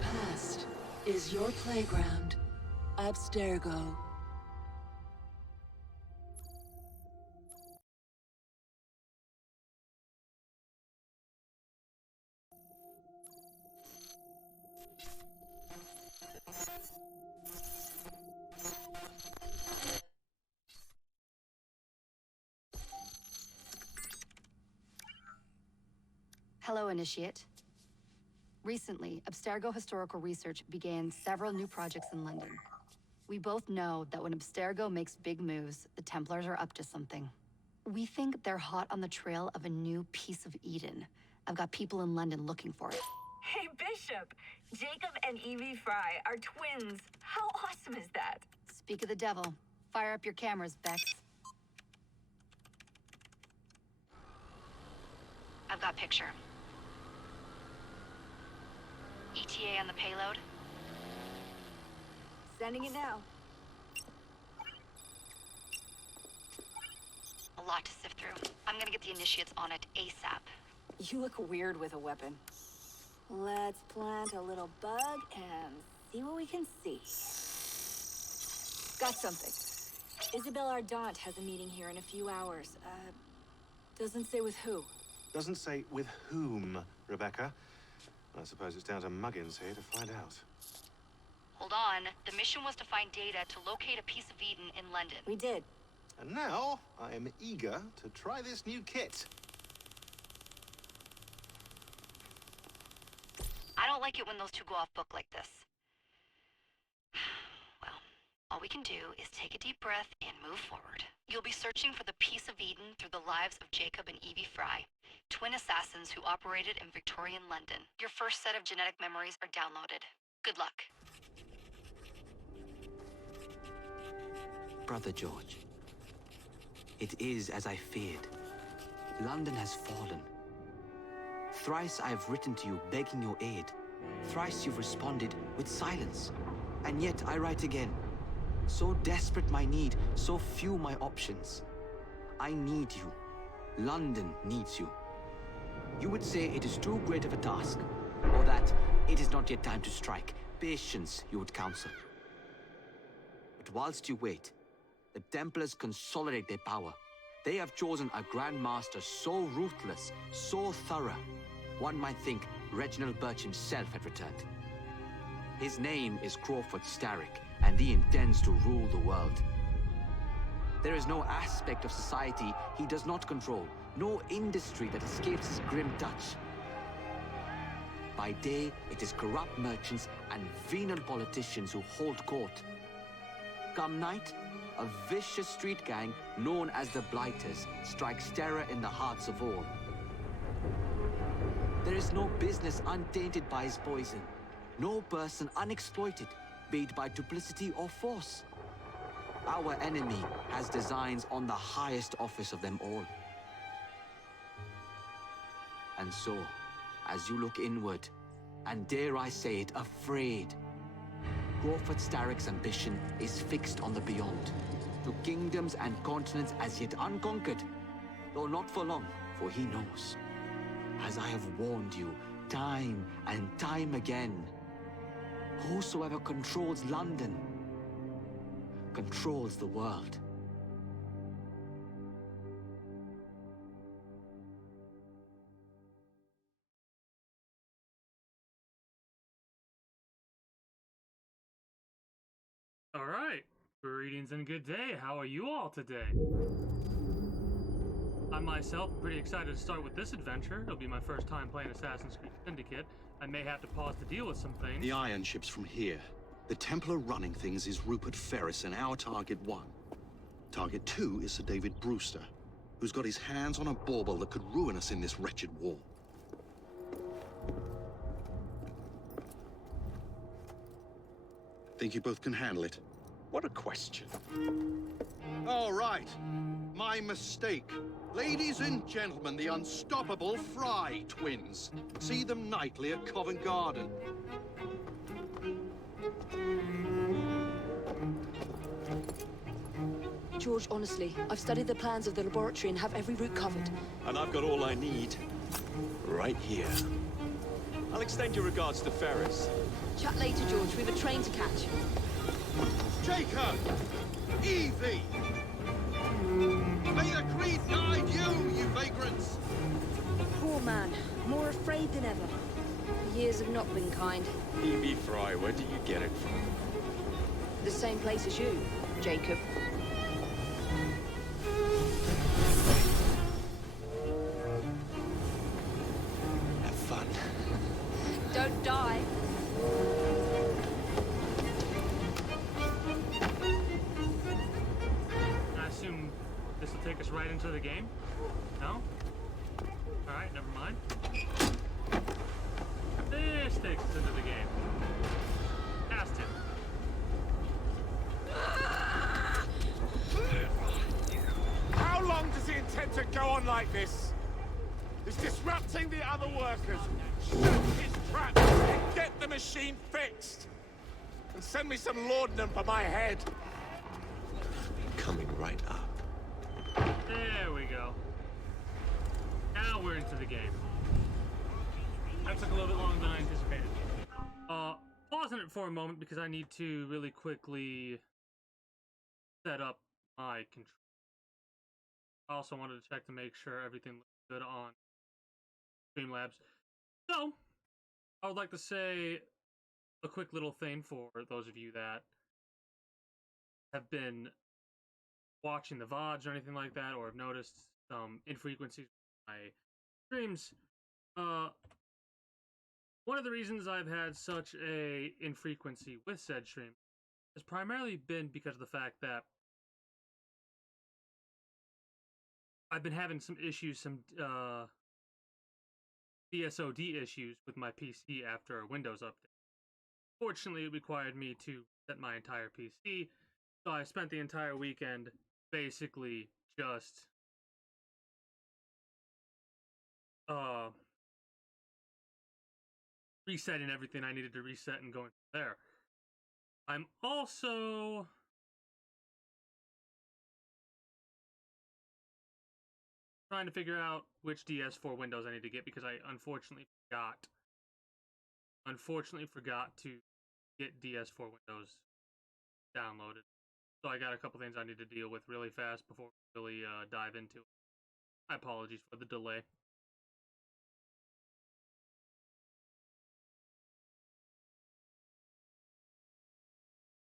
past is your playground. Abstergo. Hello, Initiate. Recently, Abstergo Historical Research began several new projects in London. We both know that when Abstergo makes big moves, the Templars are up to something. We think they're hot on the trail of a new piece of Eden. I've got people in London looking for it. Hey, Bishop! Jacob and Evie Fry are twins. How awesome is that? Speak of the devil. Fire up your cameras, Bex. I've got picture. ETA on the payload? Sending it now. A lot to sift through. I'm gonna get the Initiates on it ASAP. You look weird with a weapon. Let's plant a little bug and see what we can see. Got something. Isabel Ardant has a meeting here in a few hours. Doesn't say with who. Doesn't say with whom, Rebecca. I suppose it's down to Muggins here to find out. Hold on. The mission was to find data to locate a piece of Eden in London. We did. And now, I am eager to try this new kit. I don't like it when those two go off book like this. Well, all we can do is take a deep breath and move forward. You'll be searching for the piece of Eden through the lives of Jacob and Evie Fry, twin assassins who operated in Victorian London. Your first set of genetic memories are downloaded. Good luck. Brother George, it is as I feared. London has fallen. Thrice I have written to you begging your aid. Thrice you've responded with silence. And yet I write again. So desperate my need, so few my options. I need you. London needs you. You would say it is too great of a task, or that it is not yet time to strike. Patience, you would counsel. But whilst you wait, the Templars consolidate their power. They have chosen a Grand Master so ruthless, so thorough, one might think Reginald Birch himself had returned. His name is Crawford Starrick, and he intends to rule the world. There is no aspect of society he does not control, no industry that escapes his grim touch. By day, it is corrupt merchants and venal politicians who hold court. Come night, a vicious street gang known as the Blighters strikes terror in the hearts of all. There is no business untainted by his poison, no person unexploited, be it by duplicity or force. Our enemy has designs on the highest office of them all. And so, as you look inward, and dare I say it, afraid, Crawford Starrick's ambition is fixed on the beyond, to kingdoms and continents as yet unconquered, though not for long, for he knows, as I have warned you time and time again, whosoever controls London controls the world. All right. Greetings and good day. How are you all today? I myself am pretty excited to start with this adventure. It'll be my first time playing Assassin's Creed Syndicate. I may have to pause to deal with some things. The iron ship's from here. The Templar running things is Rupert Ferris and our Target 1. Target 2 is Sir David Brewster, who's got his hands on a bauble that could ruin us in this wretched war. Think you both can handle it? What a question. All right. My mistake. Ladies and gentlemen, the unstoppable Fry twins. See them nightly at Covent Garden. George, honestly, I've studied the plans of the laboratory and have every route covered. And I've got all I need right here. I'll extend your regards to Ferris. Chat later, George. We've a train to catch. Jacob! Evie! May the creed guide you, you vagrants! Poor man. More afraid than ever. The years have not been kind. Evie Fry, where do you get it from? The same place as you, Jacob. Have fun. Don't die. I assume this will take us right into the game? No? Alright, never mind. This takes us into the game. Past him. How long does he intend to go on like this? He's disrupting the other workers. Shoot his traps and get the machine fixed. And send me some laudanum for my head. Coming right up. There we go. Now we're into the game. That took a little bit longer than I anticipated. Pausing it for a moment because I need to really quickly set up my control. I also wanted to check to make sure everything looks good on Streamlabs. So, I would like to say a quick little thing for those of you that have been watching the VODs or anything like that, or have noticed some infrequencies in my streams. One of the reasons I've had such a infrequency with said stream has primarily been because of the fact that I've been having some issues, some DSOD issues with my PC after a Windows update. Fortunately, it required me to set my entire PC, so I spent the entire weekend basically just resetting everything I needed to reset and going from there. I'm also trying to figure out which DS4 Windows I need to get because I unfortunately forgot to get DS4 Windows downloaded. So I got a couple things I need to deal with really fast before we really dive into it. My apologies for the delay.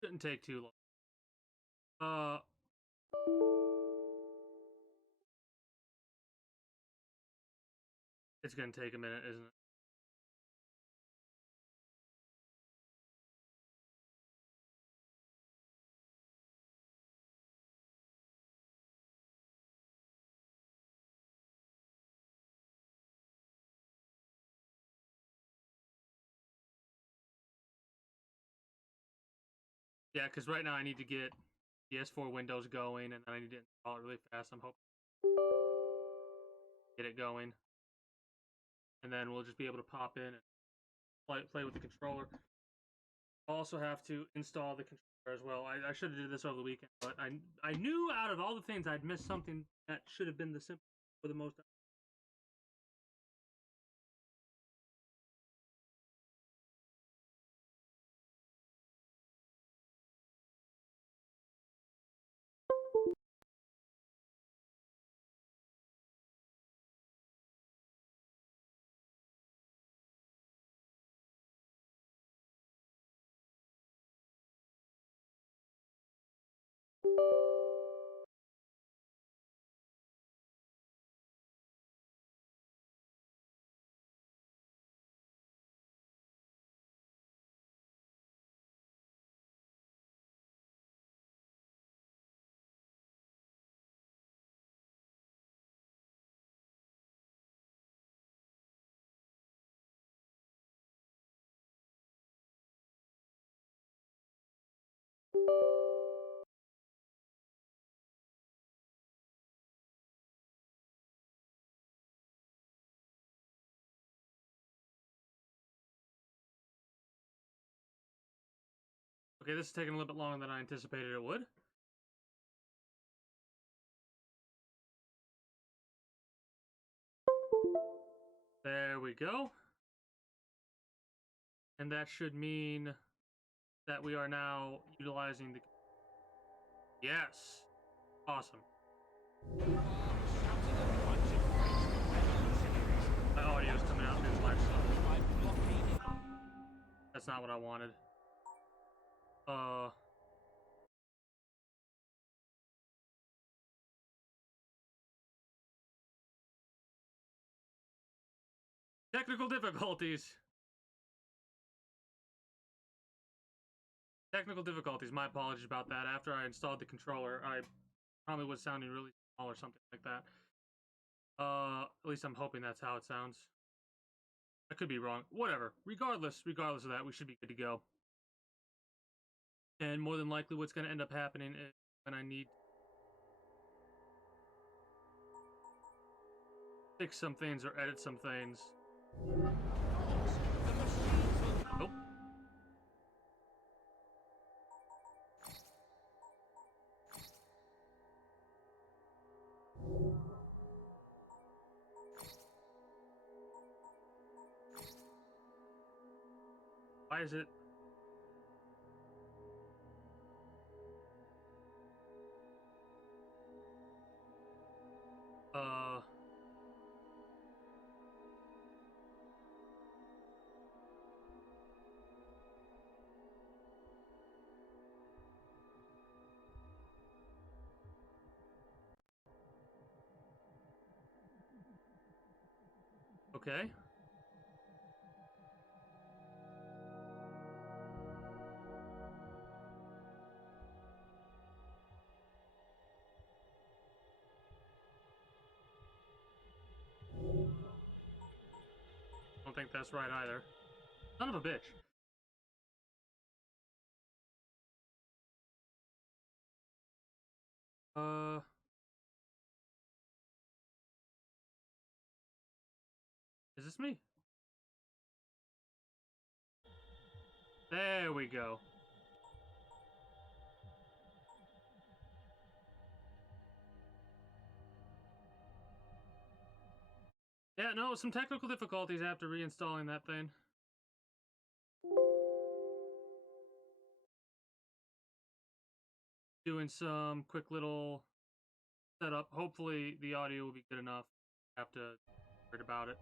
Shouldn't take too long. It's gonna take a minute, isn't it? Yeah, because right now I need to get PS4 Windows going, and then I need to install it really fast. I'm hoping to get it going, and then we'll just be able to pop in and play with the controller. I'll also have to install the controller as well. I should have did this over the weekend, but I knew out of all the things I'd missed something that should have been the simple for the most. Okay, this is taking a little bit longer than I anticipated it would. There we go. And that should mean that we are now utilizing the... Yes! Awesome. My audio's coming out through the microphone. That's not what I wanted. Technical difficulties. Technical difficulties. My apologies about that. After I installed the controller, I probably was sounding really small or something like that. At least I'm hoping that's how it sounds. I could be wrong. Whatever. Regardless of that, we should be good to go. And more than likely, what's going to end up happening is when I need to fix some things or edit some things. Nope. Why is it? Okay. Don't think that's right either. Son of a bitch. Is this me? There we go. Yeah, no, some technical difficulties after reinstalling that thing. Doing some quick little setup. Hopefully the audio will be good enough. I have to worry about it.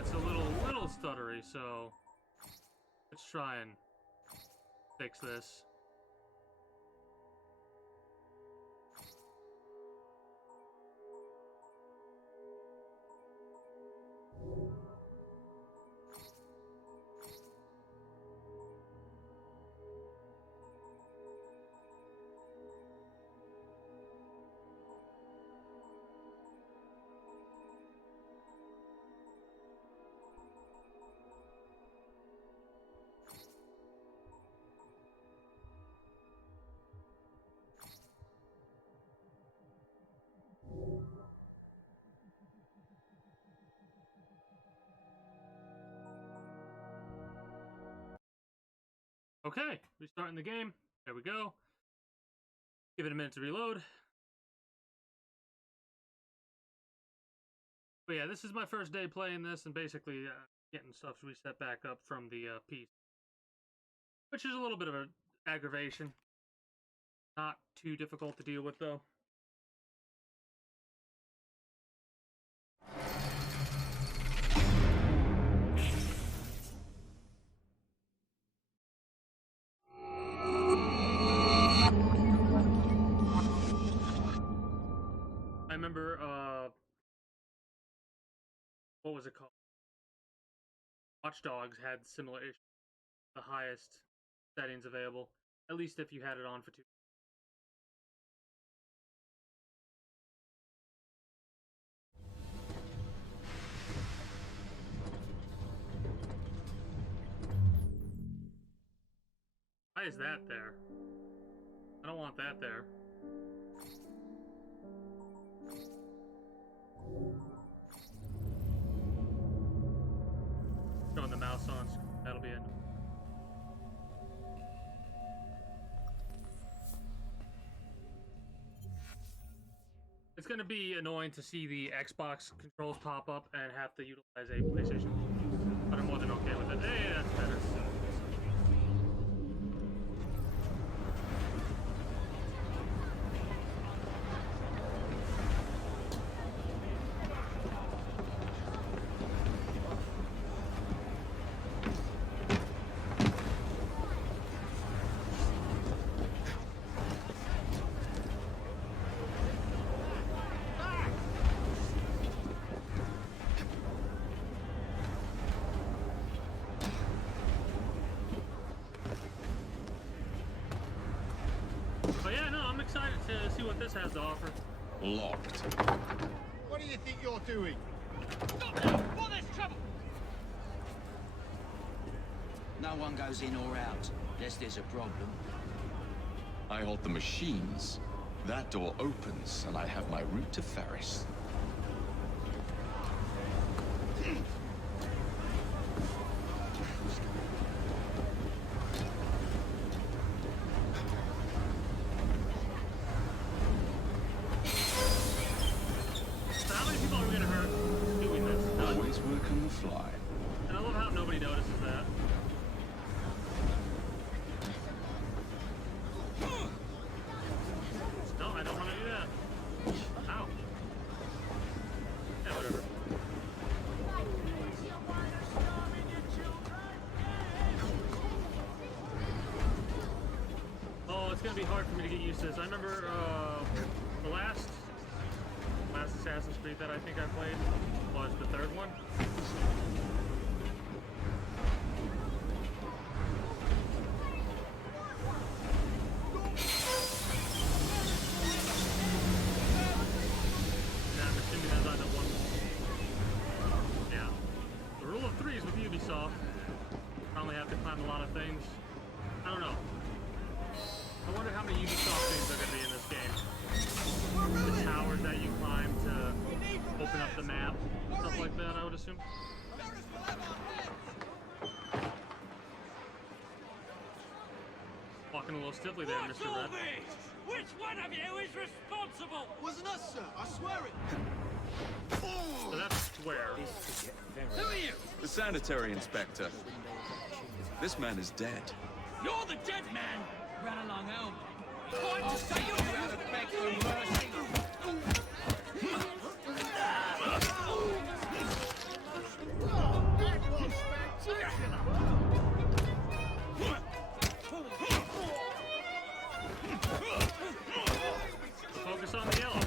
It's a little stuttery, so let's try and fix this. Okay, restarting the game. There we go. Give it a minute to reload. But yeah, this is my first day playing this and basically getting stuff reset back up from the piece. Which is a little bit of an aggravation. Not too difficult to deal with, though. I remember, what was it called? Watch Dogs had similar issues. The highest settings available. At least if you had it on for 2. Why is that there? I don't want that there. Showing the mouse on, that'll be it. It's gonna be annoying to see the Xbox controls pop up and have to utilize a PlayStation, but I'm more than okay with it. Hey, that's better. But yeah, no, I'm excited to see what this has to offer. Locked. What do you think you're doing? Stop now! What there's trouble! No one goes in or out, unless there's a problem. I hold the machines. That door opens, and I have my route to Ferris. So how many people are we gonna hurt doing this? Always work on the fly. And I love how nobody notices that. No, I don't want to do that. Ow. Yeah, whatever. Oh, it's gonna be hard for me to get used to this. I remember the last Assassin's Creed that I think I played was the third one. Yeah, I'm assuming that's on the one. Yeah. The rule of threes with Ubisoft. Probably have to climb a lot of things. I don't know. I wonder how many Ubisoft things are going to be in this game. The towers that you climb to open up the map, stuff like that, I would assume. Walking a little stiffly there, What's Mr. all Red. this? Which one of you is responsible? Wasn't us, sir. I swear it. So that's square. Who are you? The sanitary inspector. This man is dead. You're the dead man! Run along home. I'll say you how to beg for mercy. Focus on the yellow.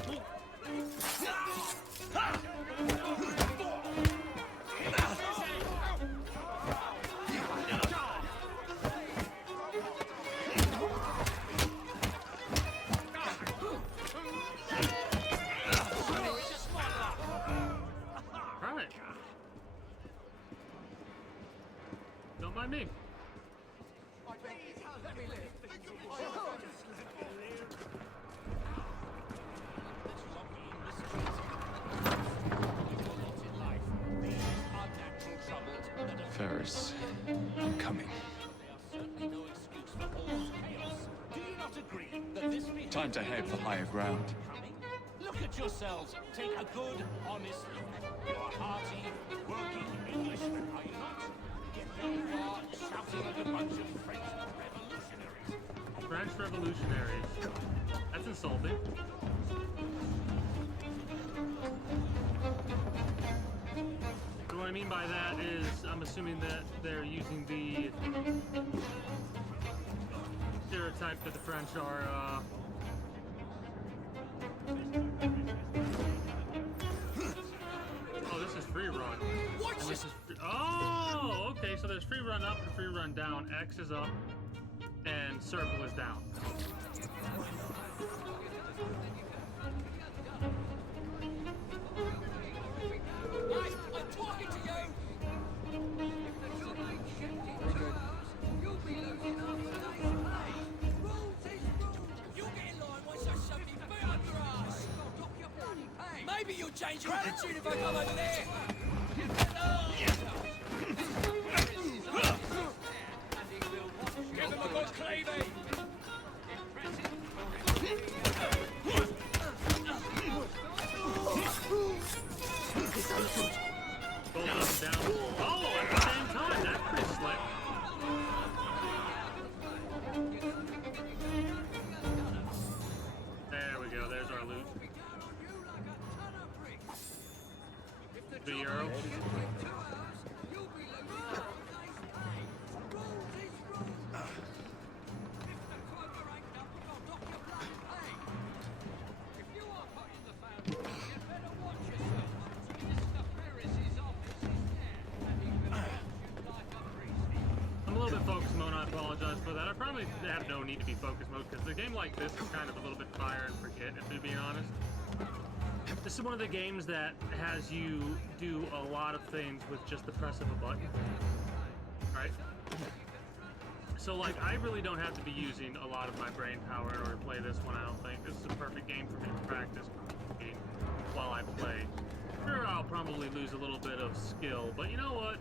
Right. Don't mind me. Ferris, I'm coming. Time to head for higher ground. Look at yourselves. Take a good, honest look. You're hearty, working Englishmen, are you not? Yet here you are, shouting like a bunch of French revolutionaries. French revolutionaries. That's insulting. So what I mean by that is, I'm assuming that they're using the stereotype that the French are, Oh, this is free run. And this is oh, okay, so there's free run up and free run down. X is up, and circle is down. I'm talking to you! You'll get in line once I shove your foot up your ass! Maybe you'll change your attitude if I come over there! Give him a good cleaving! apologize for that. I probably have no need to be focus mode because a game like this is kind of a little bit fire and forget, if I'm being honest. This is one of the games that has you do a lot of things with just the press of a button, right? So, like, I really don't have to be using a lot of my brain power in order to play this one, I don't think. This is a perfect game for me to practice while I play. Sure, I'll probably lose a little bit of skill, but you know what?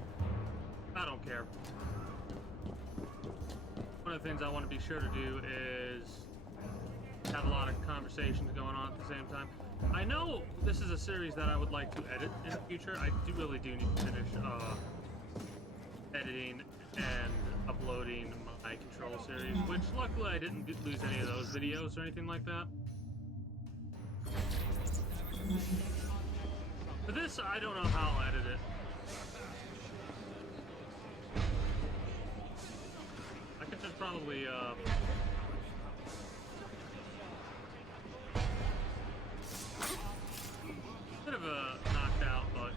I don't care. One of the things I want to be sure to do is have a lot of conversations going on at the same time. I know this is a series that I would like to edit in the future. I really do need to finish editing and uploading my Control series, which luckily I didn't lose any of those videos or anything like that. For this, I don't know how I'll edit it. I could just probably, bit of a knockout, but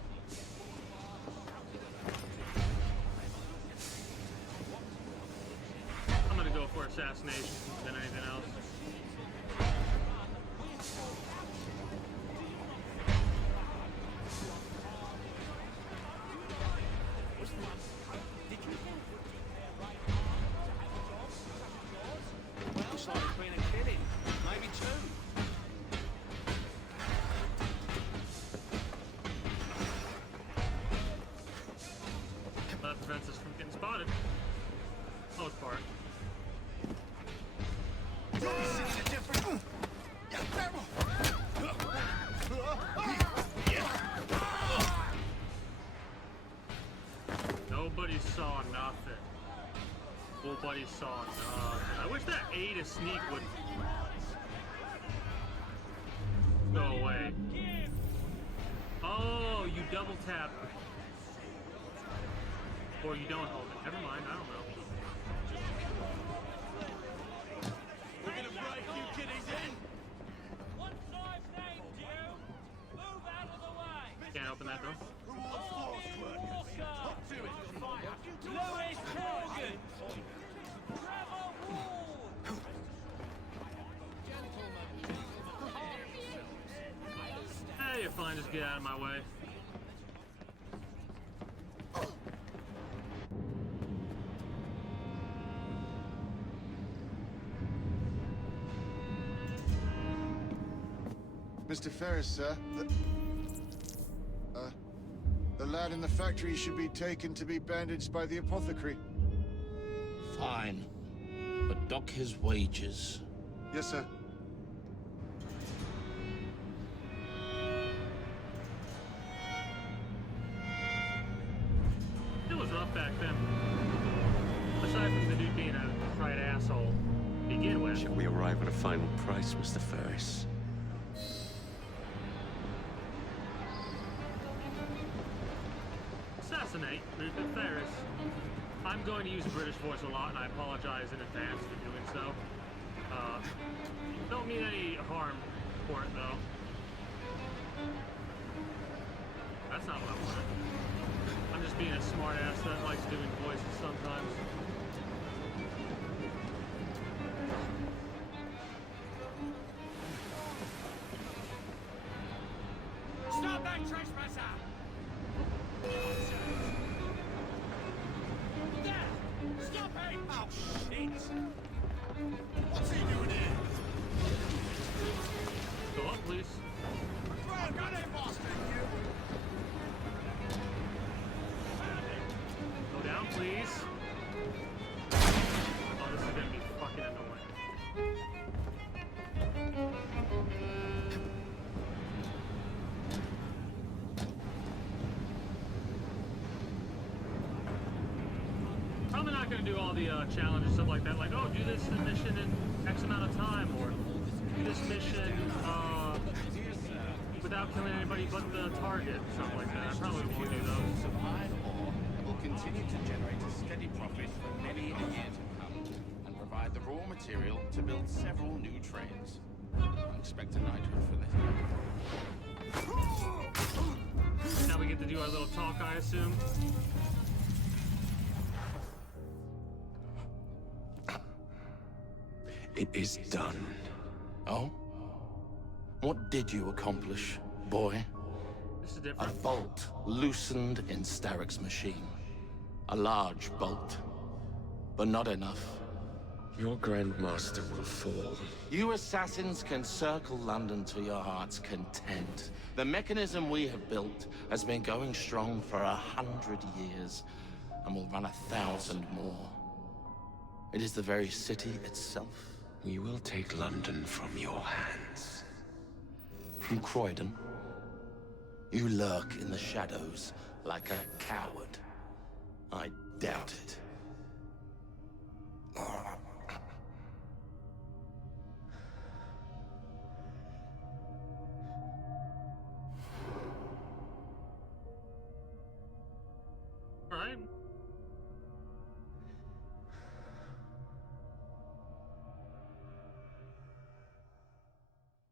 I'm gonna go for assassination than anything else. Looks like it's been a killing. Maybe two. That prevents us from getting spotted. Most part. Nobody saw nothing. Nobody saw nothing. I wish that A to sneak would go away. Oh, you double tap. Or you don't hold it. Never mind, I don't know. We're gonna break you kiddies in. Once I've named you, move out of the way. Can't open that door. Lewis Morgan. Trevor Ward. Hey, you're fine. Just get out of my way. Mr. Ferris, sir. The lad in the factory should be taken to be bandaged by the apothecary. Fine. But dock his wages. Yes, sir. It was rough back then. Aside from the dude being a right asshole to begin with. Shall we arrive at a final price, Mr. Ferris? Assassinate Rupert Ferris. I'm going to use a British voice a lot, and I apologize in advance for doing so. Don't mean any harm for it, though. That's not what I wanted. I'm just being a smartass that likes doing voices sometimes. Stop that trespasser! There! Stop it! Oh, shit! What's he doing here? Go up, please. Well, got it, Boston, you! Go down, please. Oh, this is gonna be fucking annoying. Probably not gonna do all the challenges, stuff like that. Like, oh, do this mission in X amount of time, or do this mission without killing anybody but the target, something like that. I probably won't do those. Iron ore will continue to generate a steady profit for many a year to come, and provide the raw material to build several new trains. I expect a knighthood for this. Now we get to do our little talk, I assume. It is done. Oh? What did you accomplish, boy? This is A different. bolt loosened in Starrick's machine. A large bolt, but not enough. Your Grandmaster will fall. You assassins can circle London to your heart's content. The mechanism we have built has been going strong for 100 years, and will run 1,000 more. It is the very city itself. We will take London from your hands. From Croydon, you lurk in the shadows like a coward. I doubt it. All right.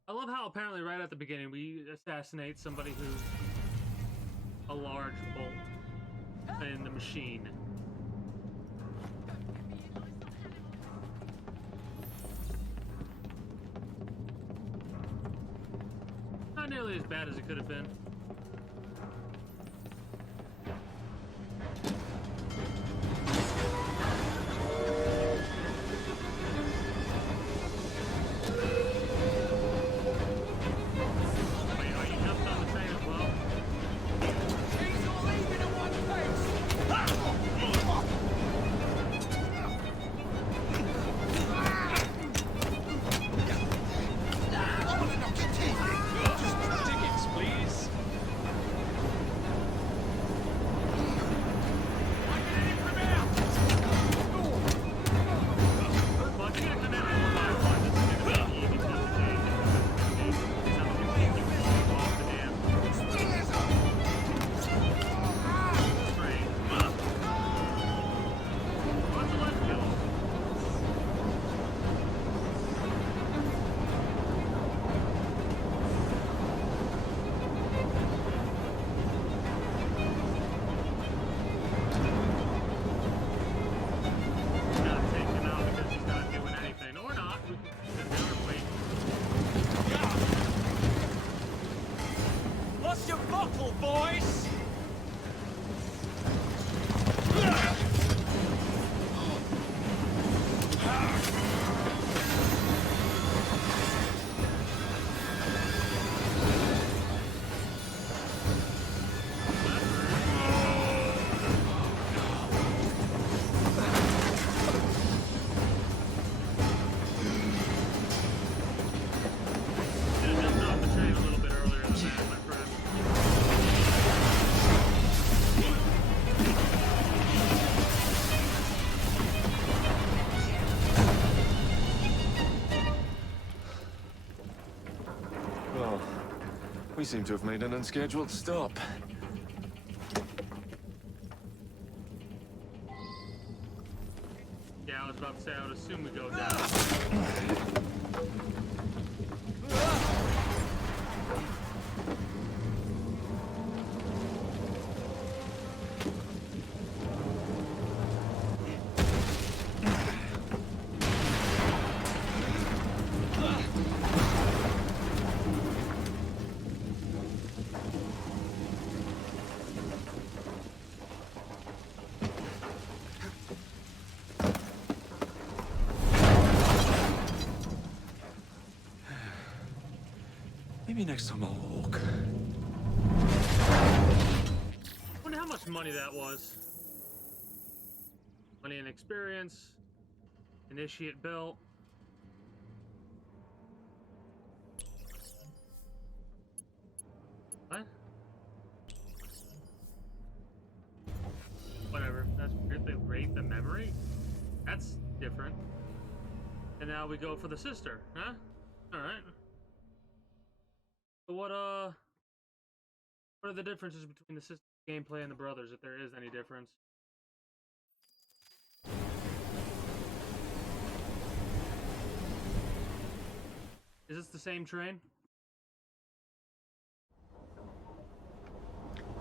I love how apparently right at the beginning we assassinate somebody who's a large bolt in the machine. Not nearly as bad as it could have been. Tickets, please. What's your bottle, boys? Well, we seem to have made an unscheduled stop. Yeah, I was about to say, I would assume we go down. Maybe next time I'll walk. Wonder how much money that was. Money and experience. Initiate built. What? Whatever. That's weird. They rate the memory? That's different. And now we go for the sister, huh? Alright. So what are the differences between the sister gameplay and the brothers, if there is any difference? Is this the same train?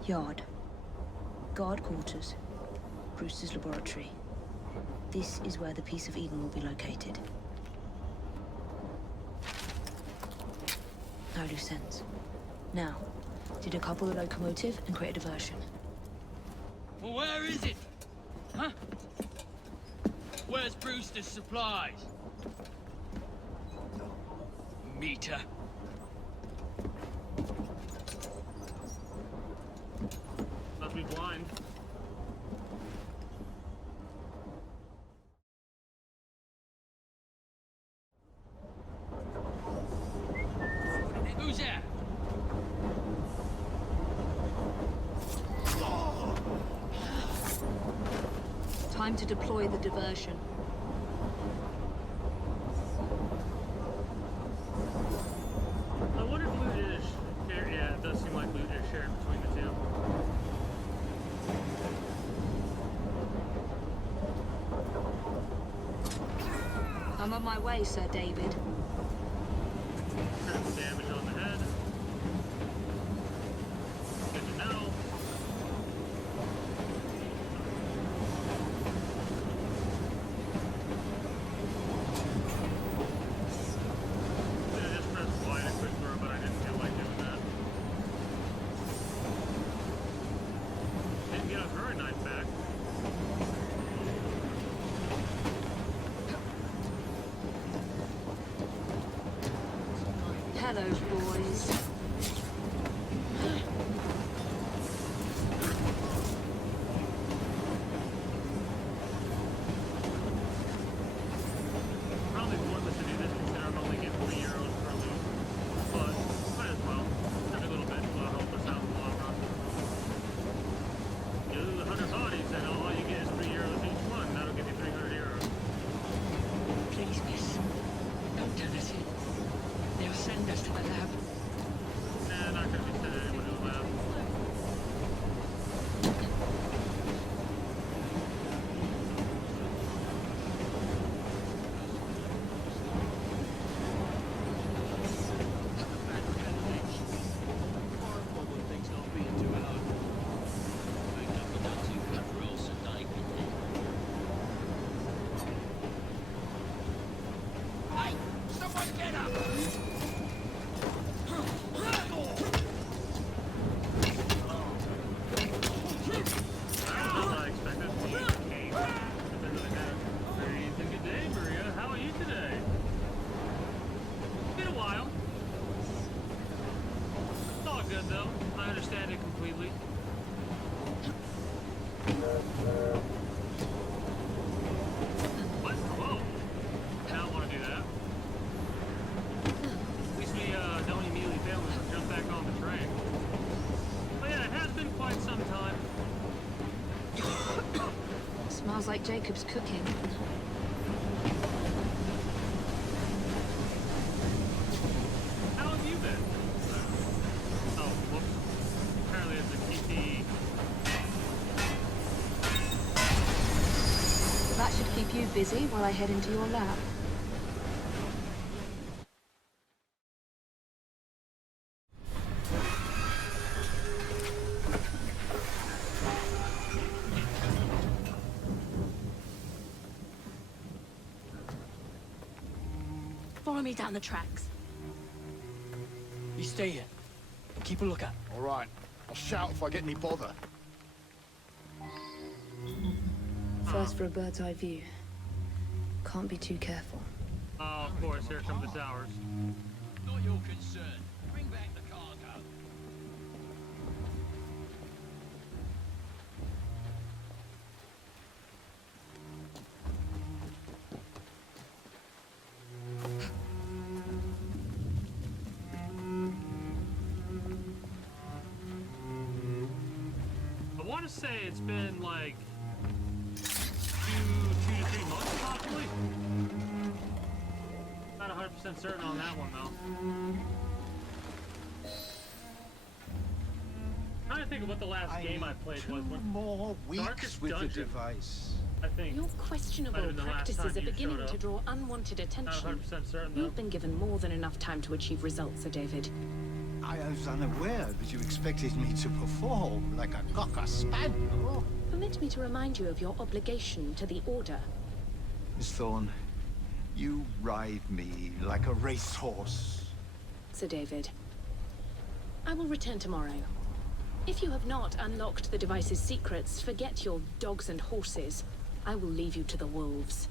Yard. Guard quarters. Brewster's laboratory. This is where the piece of Eden will be located. No loose ends. Now, did a couple the locomotive and create a diversion. Well, where is it? Huh? Where's Brewster's supplies? Meter. Must be blind. Who's there? Time to deploy the diversion. I wonder if loot is shared. Yeah, it does seem like loot is shared between the two. I'm on my way, Sir David. Critical damage on the head. Good to know. I just pressed Y to quick throw, but I didn't feel like doing that. Didn't get a throwing knife back. Hello, boys. Probably pointless to do this considering I'm only getting 3 euros per loot. But might as well. Every little bit will help us out in the long run. You lose 100 bodies and all you get is 3 euros each one. That'll give you 300 euros. Please, miss. Don't turn us in. They'll send us to the lab. Nah, not gonna be sending anyone to the lab. Hey! Someone get up! I expected to be cave. Very good day, Maria. How are you today? Been a while. It's all good though. I understand it completely. What? Whoa. I don't want to do that. At least we don't immediately fail and jump back on the train. But yeah, it has been quite some time. Smells like Jacob's cooking. How have you been? Oh, whoops. Apparently it's a QTE. That should keep you busy while I head into your lab. Follow me down the tracks. You stay here. Keep a lookout. All right. I'll shout if I get any bother. First for a bird's eye view. Can't be too careful. Oh, of course, here come the towers. Not your concern. Bring back the cargo. I want to say it's been like two to 3 months, possibly. Not 100% certain on that one though. Trying to think of what the last game I played was. More weeks Darkest with Dungeon, the device. I think. Your Might have questionable been the last practices time are you beginning showed to up. draw unwanted Not attention. 100% certain though. You've been given more than enough time to achieve results, Sir David. I was unaware that you expected me to perform like a cocker spaniel. Permit me to remind you of your obligation to the Order. Miss Thorne, you ride me like a racehorse. Sir David, I will return tomorrow. If you have not unlocked the device's secrets, forget your dogs and horses. I will leave you to the wolves.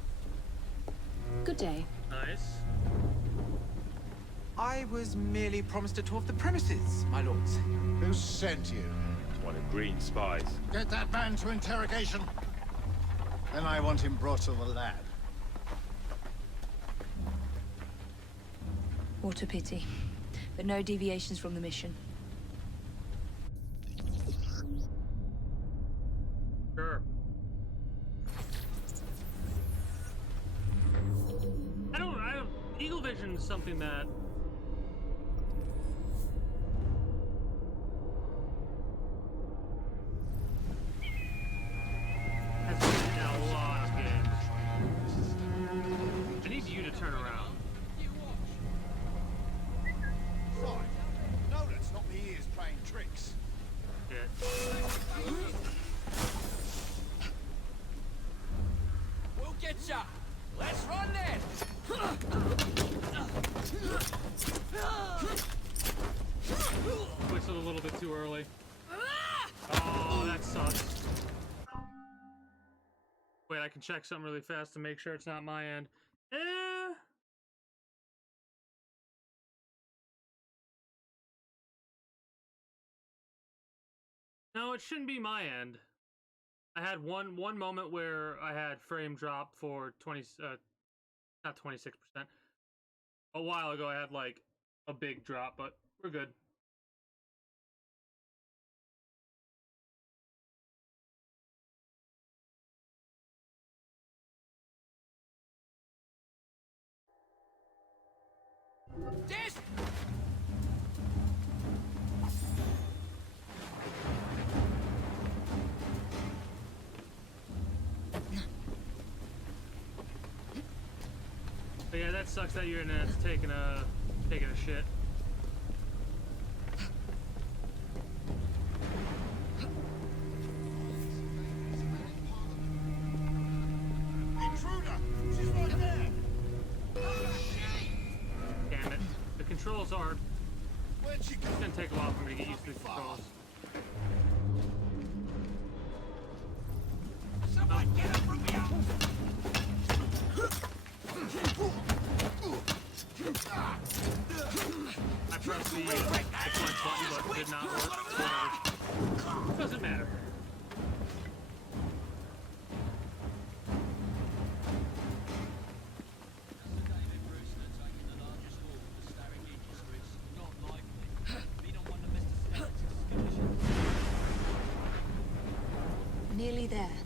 Good day. Nice. I was merely promised a tour of the premises, my lords. Who sent you? One of Green's spies. Get that man to interrogation. Then I want him brought to the lab. What a pity. But no deviations from the mission. Sure. Eagle Vision is something that has been in a lot of games. I need you to turn around. Sorry. No, that's not me ears playing tricks. We'll get ya! Let's run then! Whistled a little bit too early. Oh, that sucks. Wait, I can check something really fast to make sure it's not my end. No, it shouldn't be my end. I had one moment where I had frame drop for 20, not 26%. A while ago, I had like a big drop, but we're good. This! But yeah, that sucks that your internet's taking a shit. Intruder! She's right there! Damn it. The controls are... Where'd she go? It's gonna take a while for me to get used to the controls. Someone get her from here! I pressed the punch button, but it did not work. Whatever. Doesn't matter. Nearly there.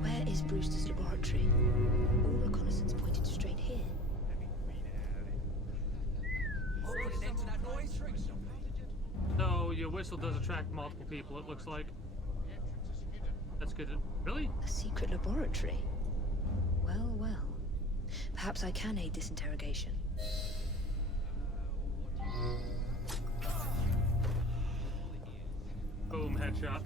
Where is Brewster's laboratory? All reconnaissance pointed straight here. Put an end to that noise. So your whistle does attract multiple people, it looks like. That's good. Really? A secret laboratory? Well, well. Perhaps I can aid this interrogation. Boom, headshot.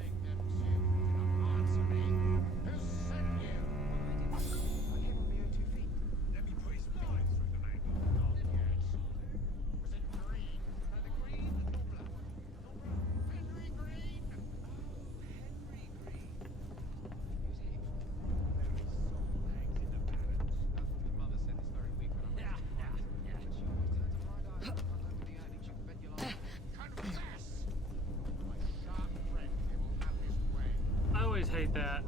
Hate that.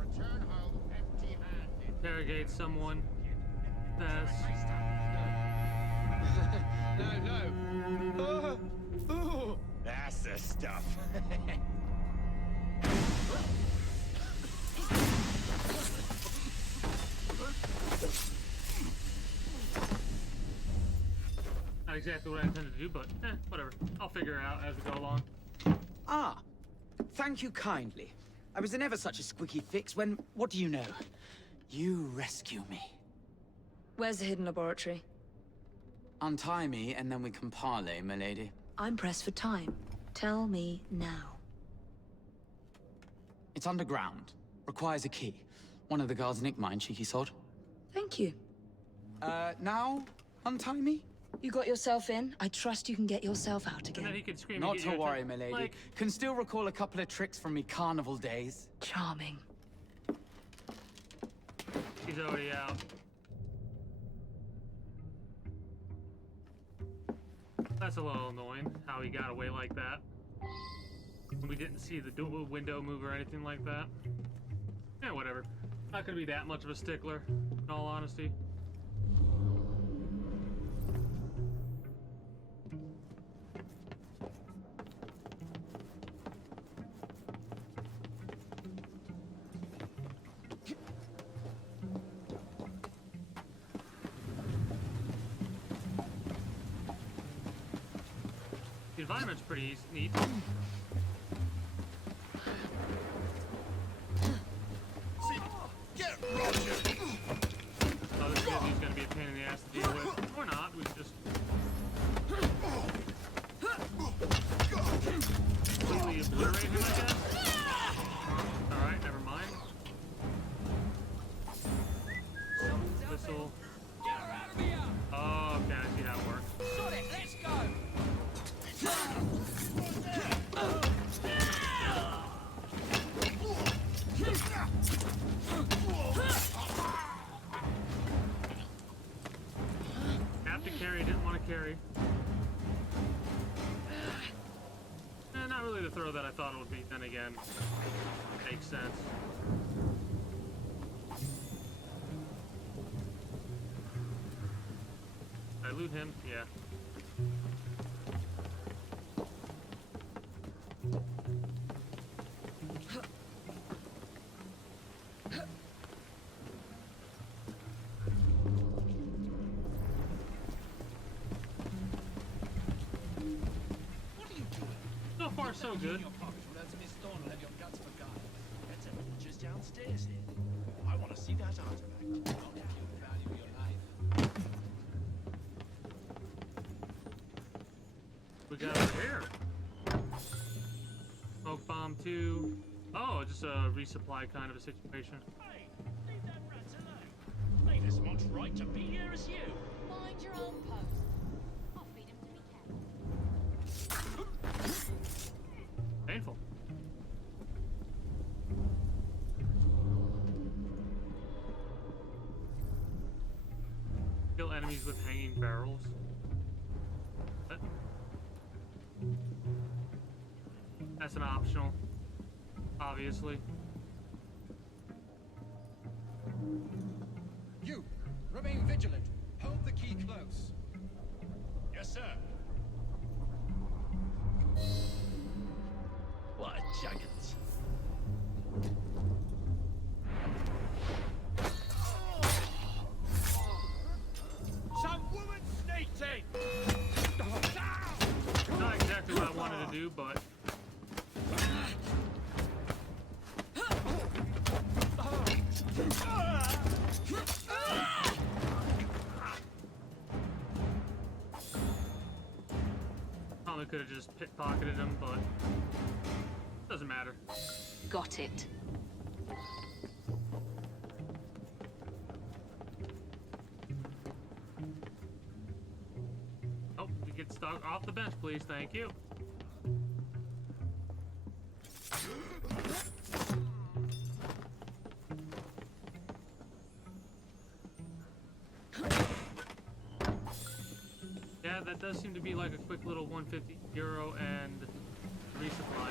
Interrogate someone. Fast. No. That's the stuff. Not exactly what I intended to do, but whatever. I'll figure it out as we go along. Ah, thank you kindly. I was in ever such a squeaky fix when, what do you know? You rescue me. Where's the hidden laboratory? Untie me and then we can parley, milady. I'm pressed for time. Tell me now. It's underground. Requires a key. One of the guards nicked mine, cheeky sod. Thank you. Now, Untie me? You got yourself in. I trust you can get yourself out again. And then he could scream. Not and to get worry, my lady. Like, Can still recall a couple of tricks from me carnival days. Charming. he's already out. That's a little annoying. How he got away like that. We didn't see the window move or anything like that. Yeah, whatever. Not gonna be that much of a stickler, in all honesty. The environment's pretty neat. Oh, this is gonna be a pain in the ass to deal with. Or not, we just... completely obliterate him, I guess? Alright, never mind. Whistle. Oh, okay, I see how it works. Sonic, let's go! Have to carry, didn't want to carry. Not really the throw that I thought it would be, then again. Makes sense. Did I loot him? Yeah. So far, so good. Just downstairs here. I want to see that artifact. Not if you value your life. We got over here. Smoke bomb 2. Oh, just a resupply kind of a situation. Hey, leave that rat alone. Ain't as much right to be here as you. Mind your own post. I'll feed him to be kept. Painful. Kill enemies with hanging barrels. What? That's an optional, obviously. You, remain vigilant. Hold the key close. Yes, sir. What a juggins. Some woman sneaked in! Not exactly what I wanted to do, but... Probably could have just pickpocketed him, but... doesn't matter. Got it. Oh, we get stuck off the bench, please. Thank you. Yeah, that does seem to be like a quick little 150 euro and resupply.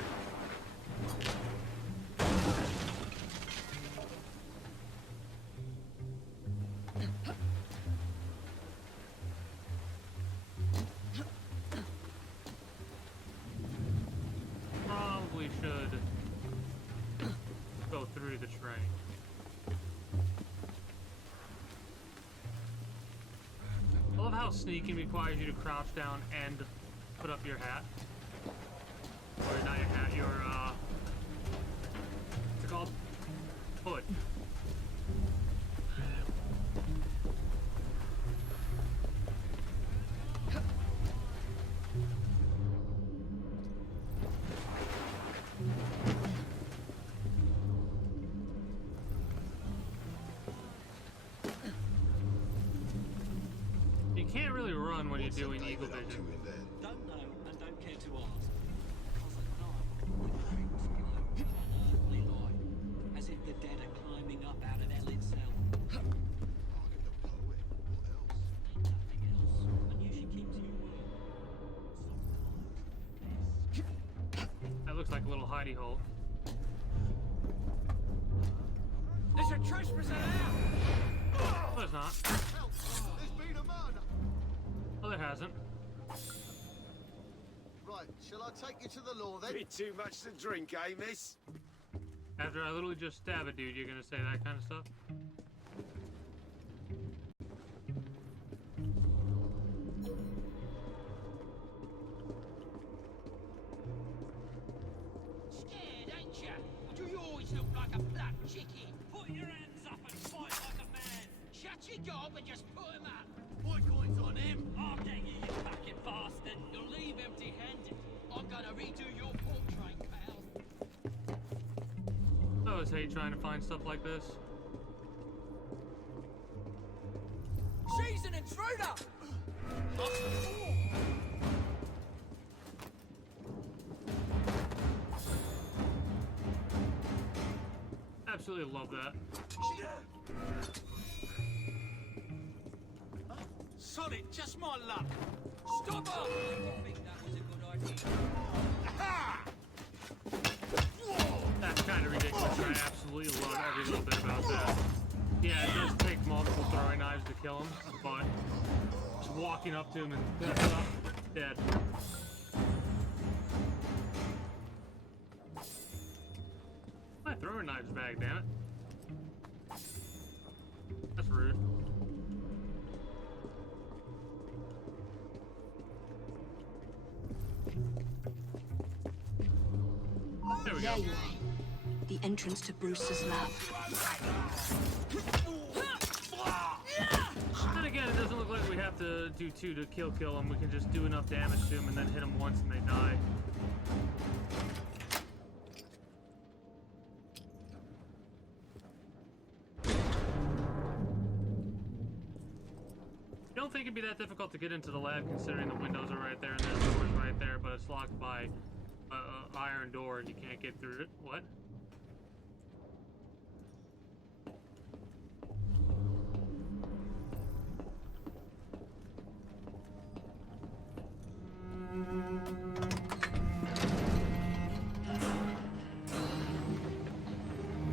Probably should go through the train. I love how sneaking requires you to crouch down and put up your hat. Or not your hat, your, what's it called? Hood. You can't run when you're doing eagle vision. Don't know and don't care to ask. Because at night, things glow unearthly light, as if the dead are climbing up out of hell itself. Nothing else, and you should keep to your word. That looks like a little hidey hole. There's a trespasser out! No, there's not. Help! There's been a murder! Oh, there hasn't. Right, shall I take you to the law then? Bit too much to drink, eh, miss? After I literally just stab a dude, you're gonna say that kind of stuff? Scared, ain't ya? Do you always look like a black chicken? Put your hands up and fight like a man. Shut your gob and just put him up. My coin's on him. I'll get you, you fucking bastard. You'll leave empty-handed. I'm gonna redo your portrait, pal. I always hate trying to find stuff like this. She's an intruder! Absolutely love that. Solid, just my luck. Stop up! I think that was a good idea. Aha! That's kind of ridiculous. I absolutely love every little bit about that. Yeah, it does take multiple throwing knives to kill him, but just walking up to him and dead. My throwing knives back, damn it. That's rude. There we go. There you are. The entrance to Brewster's lab. Then again, it doesn't look like we have to do two to kill him. We can just do enough damage to him and then hit him once and they die. I don't think it'd be that difficult to get into the lab considering the windows are right there and the door's right there, but it's locked by an iron door and you can't get through it. What?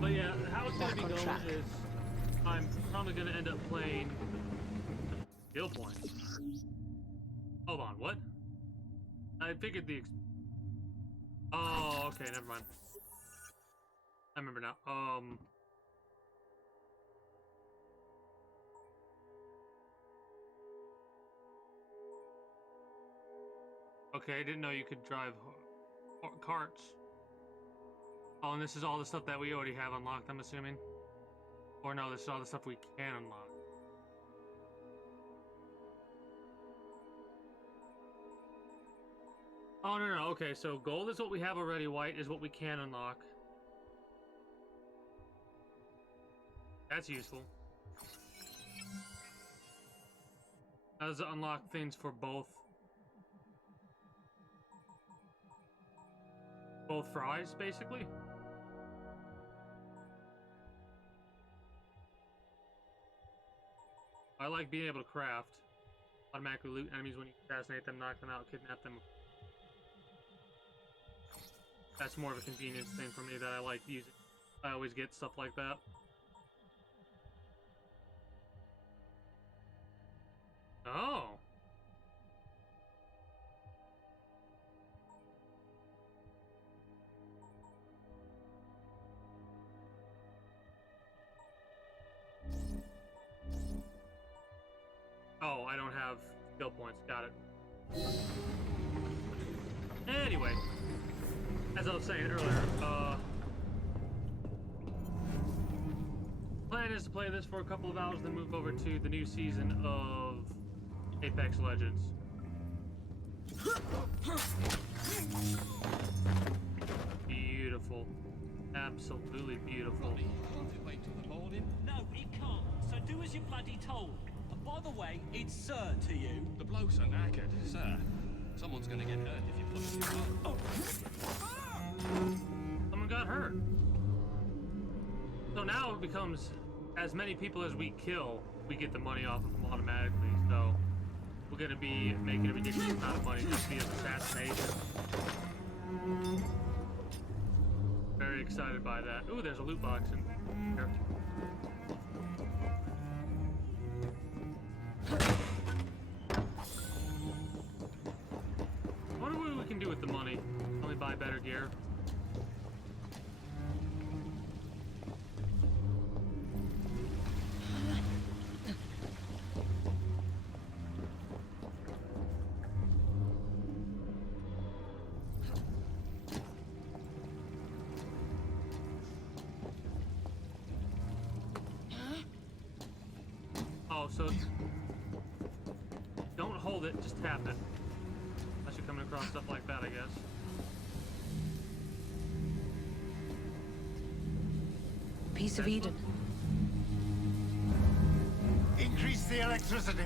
But yeah, how it's gonna be going is I'm probably gonna end up playing skill points. Hold on, what? I figured the oh, okay, never mind. I remember now. Okay, I didn't know you could drive carts. Oh, and this is all the stuff that we already have unlocked, I'm assuming? Or no, this is all the stuff we can unlock. Oh, no, okay, so gold is what we have already, white is what we can unlock. That's useful. How does it unlock things for both fries, basically? I like being able to craft. Automatically loot enemies when you assassinate them, knock them out, kidnap them. That's more of a convenience thing for me that I like using. I always get stuff like that. Oh. Oh, I don't have skill points. Got it. Anyway, as I was saying earlier, plan is to play this for a couple of hours, then move over to the new season of Apex Legends. Beautiful. Absolutely beautiful. Can't it wait till the morning? No, it can't. So do as you're bloody told. By the way, it's sir to you. The blokes are knackered, sir. Someone's gonna get hurt if you push it too hard. Someone got hurt. So now it becomes, as many people as we kill, we get the money off of them automatically. So we're gonna be making a ridiculous amount of money just via assassination. Very excited by that. Ooh, there's a loot box in here. I wonder what we can do with the money. Only buy better gear. Oh, so don't hold it, just tap it. Unless you're coming across stuff like that, I guess. Piece of Eden. Increase the electricity.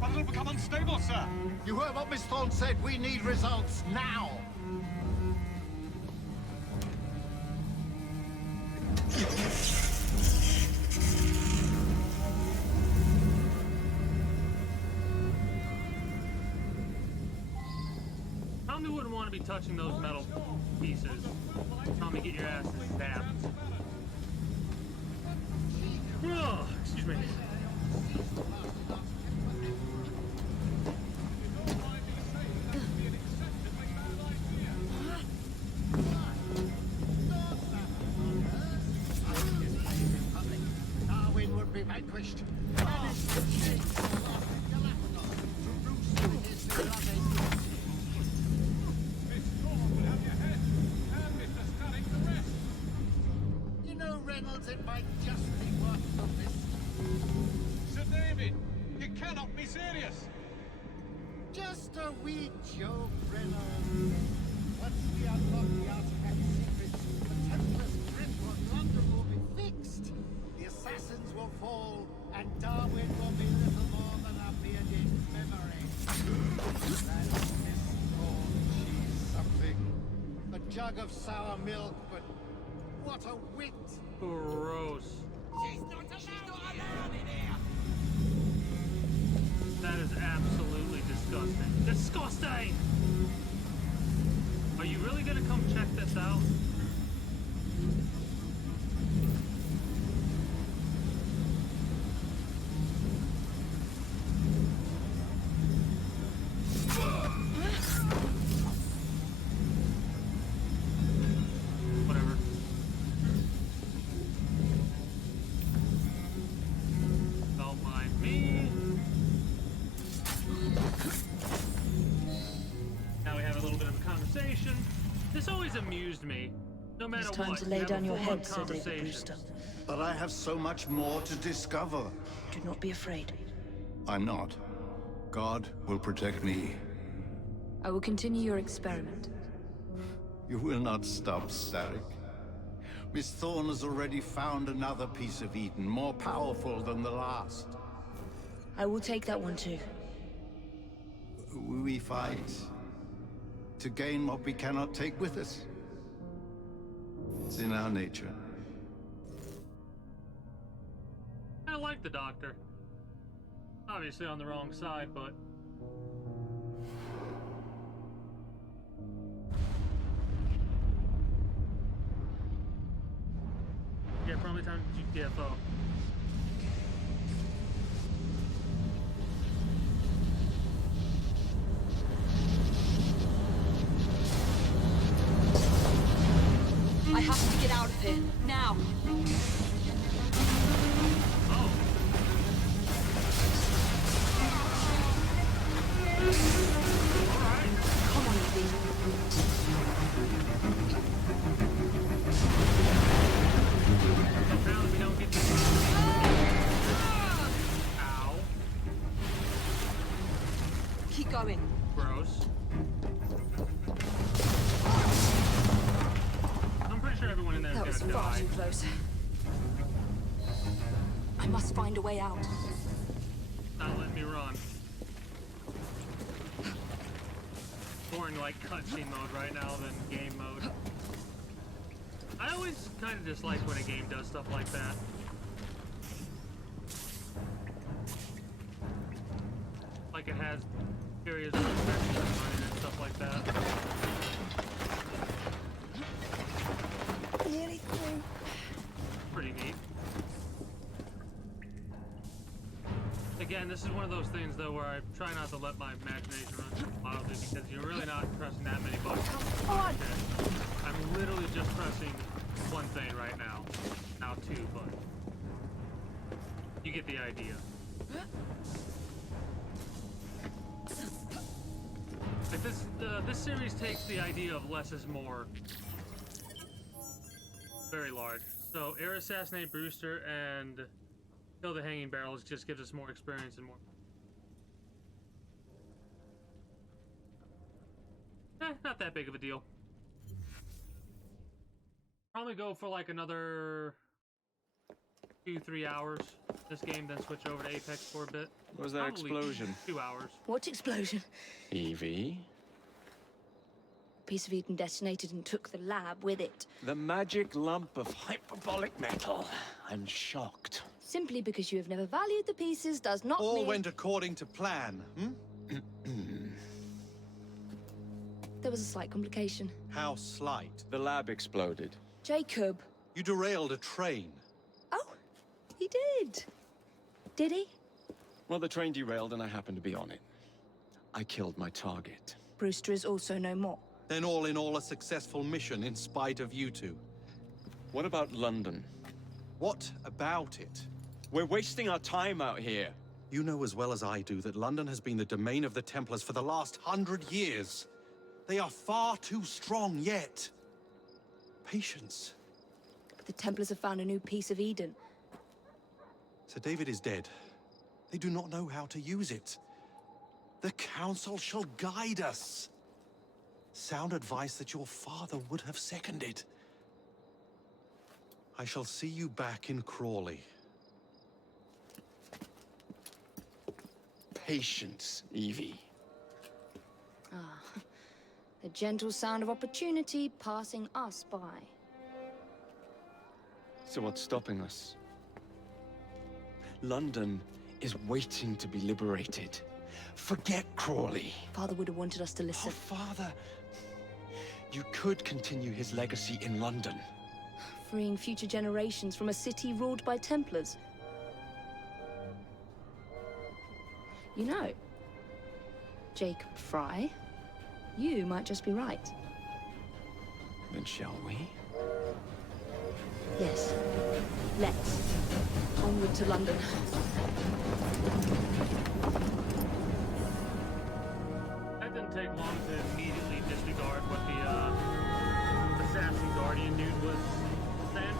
But it'll become unstable, sir. You heard what Miss Thorne said. We need results now. Tommy wouldn't want to be touching those metal pieces. Tommy, get your asses zapped. Oh, excuse me. Darwin would be vanquished. You know, Reynolds, it might just be worth the risk. Sir David, you cannot be serious. Just a wee joke, Reynolds. Once we unlock the artifact secrets, the Templars' grip on London will be fixed. The assassins will fall, and Darwin will be little more than a bearded memory. That Miss Thorne, she's something. A jug of sour milk, but what a wit! Gross. She's not allowed in here! That is absolutely disgusting. Disgusting! Are you really gonna come check this out? Whatever. Don't mind me. Now we have a little bit of a conversation. This always amused me. No matter It's time what, to you lay have down a your full-on head, Sir David conversation. Brewster. But I have so much more to discover. Do not be afraid. I'm not. God will protect me. I will continue your experiment. You will not stop, Starrick. Miss Thorne has already found another piece of Eden, more powerful than the last. I will take that one too. We fight to gain what we cannot take with us. It's in our nature. I like the doctor. Obviously on the wrong side, but... Yeah, probably time to GTFO. I have to get out of here, now. Come on, Evie. Apparently we don't get to... Ow. Keep going. Gross. I'm pretty sure everyone in there That is was gonna far die. too close. I must find a way out. Not letting me run. More in like cutscene mode right now than game mode. I always kind of dislike when a game does stuff like that. Like it has areas of inspection and stuff like that. Nearly through. Pretty neat. Again, this is one of those things though where I try not to let my imagination run too wildly because you're really not pressing that many buttons. I'm literally just pressing one thing right now. Now two, but you get the idea. Like this series takes the idea of less is more very large. So air assassinate Brewster and kill the hanging barrels just gives us more experience and more. Not that big of a deal. Probably go for like another 2-3 hours this game, then switch over to Apex for a bit. What was that Probably explosion? 2 hours. What explosion? Evie? A piece of Eden detonated and took the lab with it. The magic lump of hyperbolic metal. I'm shocked. Simply because you have never valued the pieces does not All mean... went according to plan, hmm? There was a slight complication. How slight? The lab exploded. Jacob. You derailed a train. Oh, he did. Did he? Well, the train derailed and I happened to be on it. I killed my target. Brewster is also no more. Then all in all a successful mission in spite of you two. What about London? What about it? We're wasting our time out here. You know as well as I do that London has been the domain of the Templars for the last 100 years. They are far too strong yet. Patience. But the Templars have found a new piece of Eden. Sir David is dead. They do not know how to use it. The Council shall guide us. Sound advice that your father would have seconded. I shall see you back in Crawley. Patience, Evie. Ah, the gentle sound of opportunity passing us by. So what's stopping us? London is waiting to be liberated. Forget Crawley. Father would have wanted us to listen. Oh, Father. You could continue his legacy in London. Freeing future generations from a city ruled by Templars. You know, Jacob Fry, you might just be right. Then shall we? Yes. Let's. Onward to London. That didn't take long to immediately disregard what the assassin guardian dude was saying.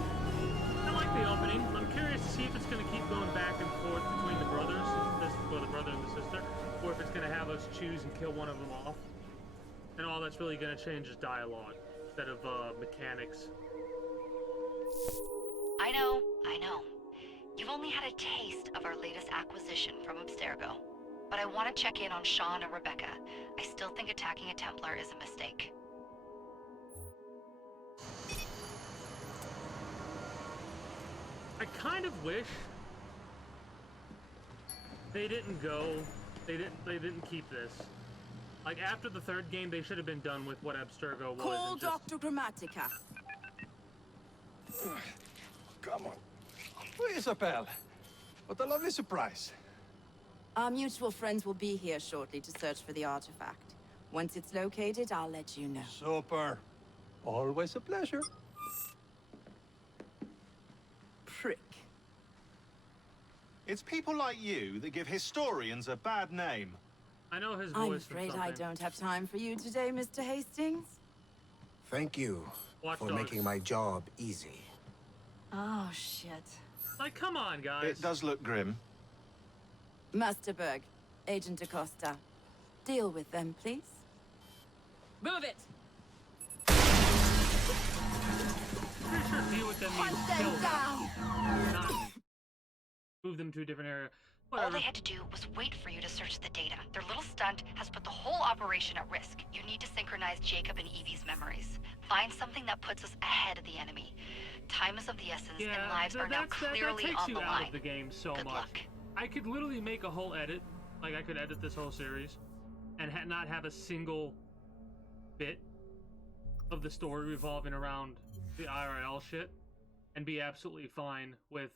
I like the opening. I'm curious to see if it's going to keep going back and forth between the brothers, well, the brother and the sister, or if it's going to have us choose and kill one of them off. And all that's really going to change is dialogue instead of mechanics. I know. You've only had a taste of our latest acquisition from Abstergo. But I want to check in on Sean and Rebecca. I still think attacking a Templar is a mistake. I kind of wish they didn't go. They didn't keep this. Like after the third game, they should have been done with what Abstergo was. Call and just... Dr. Grammatica. Come on. Isabel. What a lovely surprise. Our mutual friends will be here shortly to search for the artifact. Once it's located, I'll let you know. Super. Always a pleasure. Prick. It's people like you that give historians a bad name. I know his I'm voice from afraid I something. don't have time for you today, Mr. Hastings. Thank you Watch for Dogs. making my job easy. Oh, shit. Like, come on, guys. It does look grim. Master Berg, Agent Acosta. Deal with them, please. Move it! Pretty sure deal with them means Hunt them kill them. down! Not move them to a different area. All they had to do was wait for you to search the data. Their little stunt has put the whole operation at risk. You need to synchronize Jacob and Evie's memories. Find something that puts us ahead of the enemy. Time is of the essence, and lives are now clearly that takes on you the out line. of the game so Good much. luck. I could literally make a whole edit, like I could edit this whole series, and not have a single bit of the story revolving around the IRL shit, and be absolutely fine with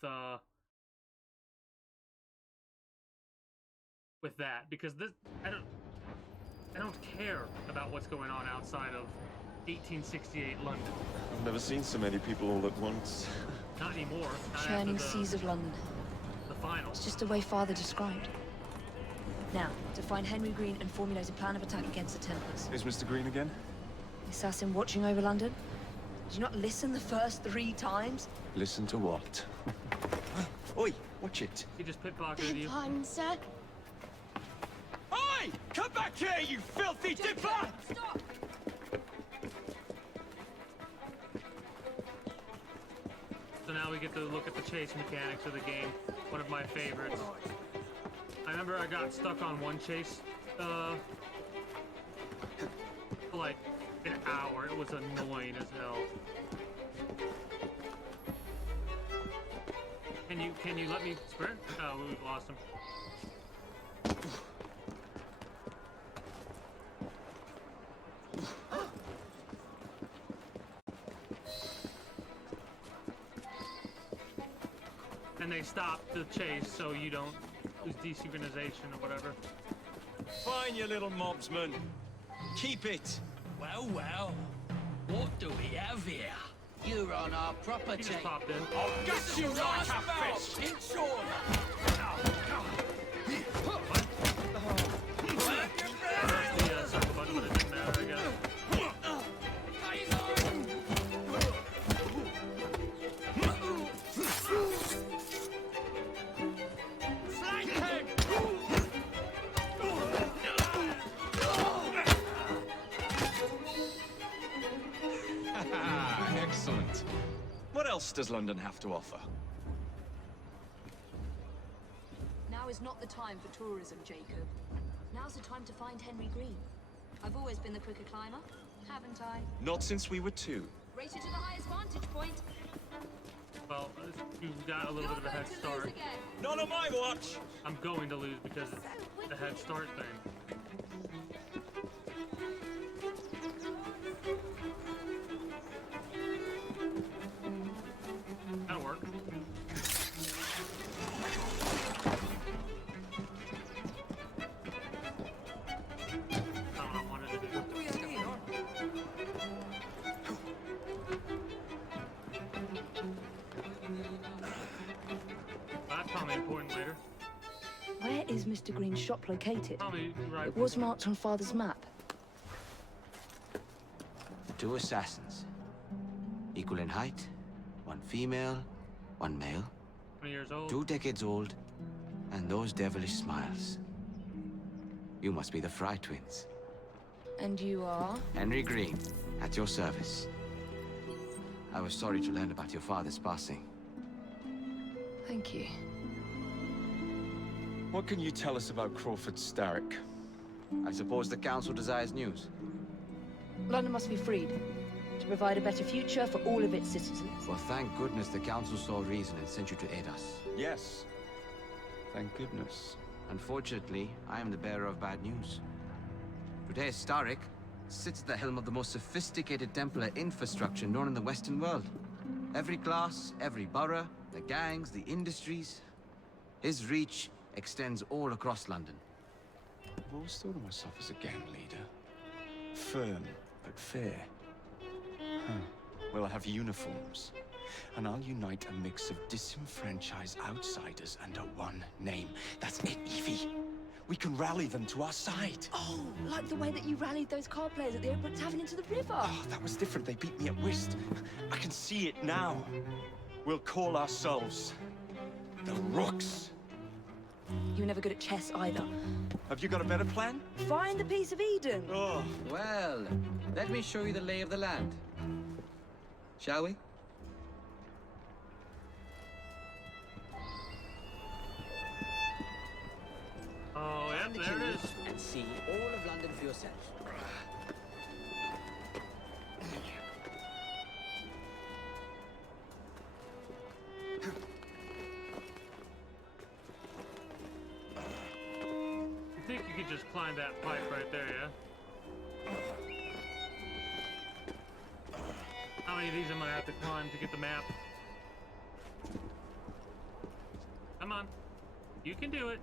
that, because this I don't care about what's going on outside of 1868 London. I've never seen so many people all at once. Not anymore. Not Churning after seas of London. the final. It's just the way Father described. Now, to find Henry Green and formulate a plan of attack against the Templars. Is Mr. Green again? The assassin watching over London? Did you not listen the first 3 times? Listen to what? Oi, watch it. He just pickpocketed you. Pardon, sir. Oi! Come back here, you filthy dipper! Stop! So now we get to look at the chase mechanics of the game. One of my favorites. I remember I got stuck on one chase for like an hour. It was annoying as hell. Can you let me sprint? Oh, we lost him. And they stop the chase so you don't lose desynchronization or whatever. Fine, you little mobsman. Keep it. Well, well. What do we have here? You're on our property. He just popped in. I'll gut you like a fish. It's all The circle button, but it didn't matter, I guess. Excellent. What else does London have to offer? Now is not the time for tourism, Jacob. Now's the time to find Henry Green. I've always been the quicker climber, haven't I? Not since we were 2. Rated to the highest vantage point. Well, you've got a little bit of a head start. Not on my watch. I'm going to lose because of the head start thing. That'll work. That's not what I wanted to do. That's probably important later. Where is Mr. Green's shop located? Probably right. It was marked on Father's map. 2 assassins. Equal in height. 1 female, 1 male. 20 years old. 2 decades old. And those devilish smiles. You must be the Fry twins. And you are? Henry Green, at your service. I was sorry to learn about your father's passing. Thank you. What can you tell us about Crawford Starrick? I suppose the Council desires news. London must be freed to provide a better future for all of its citizens. Well, thank goodness the Council saw reason and sent you to aid us. Yes. Thank goodness. Unfortunately, I am the bearer of bad news. Today, Starrick sits at the helm of the most sophisticated Templar infrastructure known in the Western world. Every class, every borough, the gangs, the industries. His reach extends all across London. I've always thought of myself as a gang leader. Firm, but fair. Huh. Well, I have uniforms. And I'll unite a mix of disenfranchised outsiders under one name. That's it, Evie. We can rally them to our side. Oh, like the way that you rallied those card players at the Open Tavern into the river. Oh, that was different. They beat me at whist. I can see it now. We'll call ourselves the Rooks. You were never good at chess either. Have you got a better plan? Find the piece of Eden. Oh. Well, let me show you the lay of the land. Shall we? see all of London for yourself. You think you could just climb that pipe right there, yeah? How many of these am I gonna have to climb to get the map? Come on. You can do it.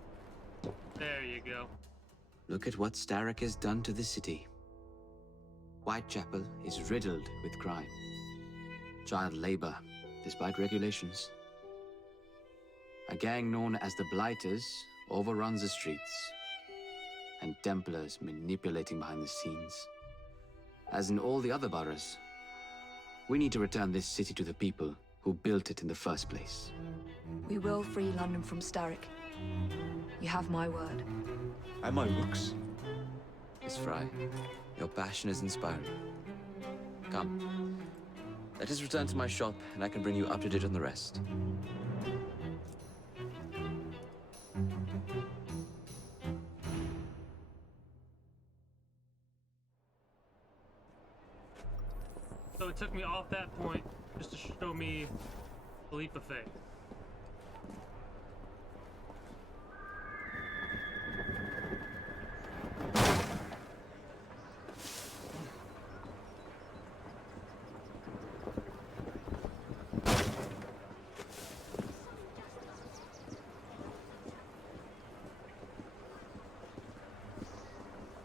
There you go. Look at what Starrick has done to the city. Whitechapel is riddled with crime. Child labor, despite regulations. A gang known as the Blighters overruns the streets, and Templars manipulating behind the scenes. As in all the other boroughs, we need to return this city to the people who built it in the first place. We will free London from Starrick. You have my word. And my looks. Miss Fry, your passion is inspiring. Come, let us return to my shop, and I can bring you up to date on the rest. So it took me off that point just to show me the leap of faith.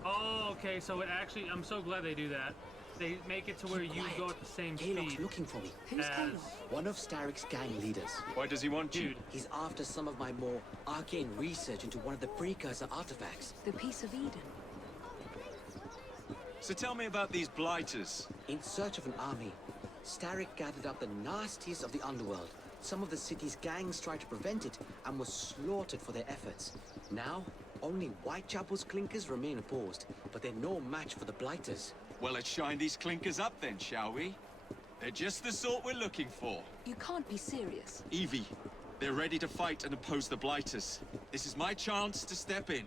Oh, okay, so it actually, I'm so glad they do that. They make it to where you go at the same Kaloc's speed. looking for me. Who's Kaloc? One of Starrick's gang leaders. Why does he want you? He's after some of my more arcane research into one of the precursor artifacts. The Piece of Eden. So tell me about these blighters. In search of an army, Starrick gathered up the nastiest of the underworld. Some of the city's gangs tried to prevent it and were slaughtered for their efforts. Now, only Whitechapel's clinkers remain opposed, but they're no match for the blighters. Well, let's shine these clinkers up then, shall we? They're just the sort we're looking for. You can't be serious. Evie, they're ready to fight and oppose the blighters. This is my chance to step in.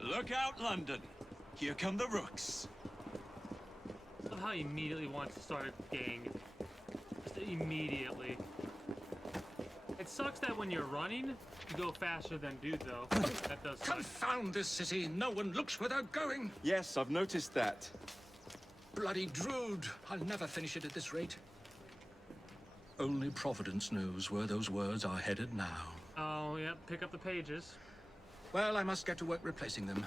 Look out, London. Here come the rooks. I love how he immediately wants to start a gang. Just immediately. It sucks that when you're running, you go faster than dude, though. That does suck. Confound this city! No one looks without going! Yes, I've noticed that. Bloody Drood! I'll never finish it at this rate. Only Providence knows where those words are headed now. Oh, yeah, pick up the pages. Well, I must get to work replacing them.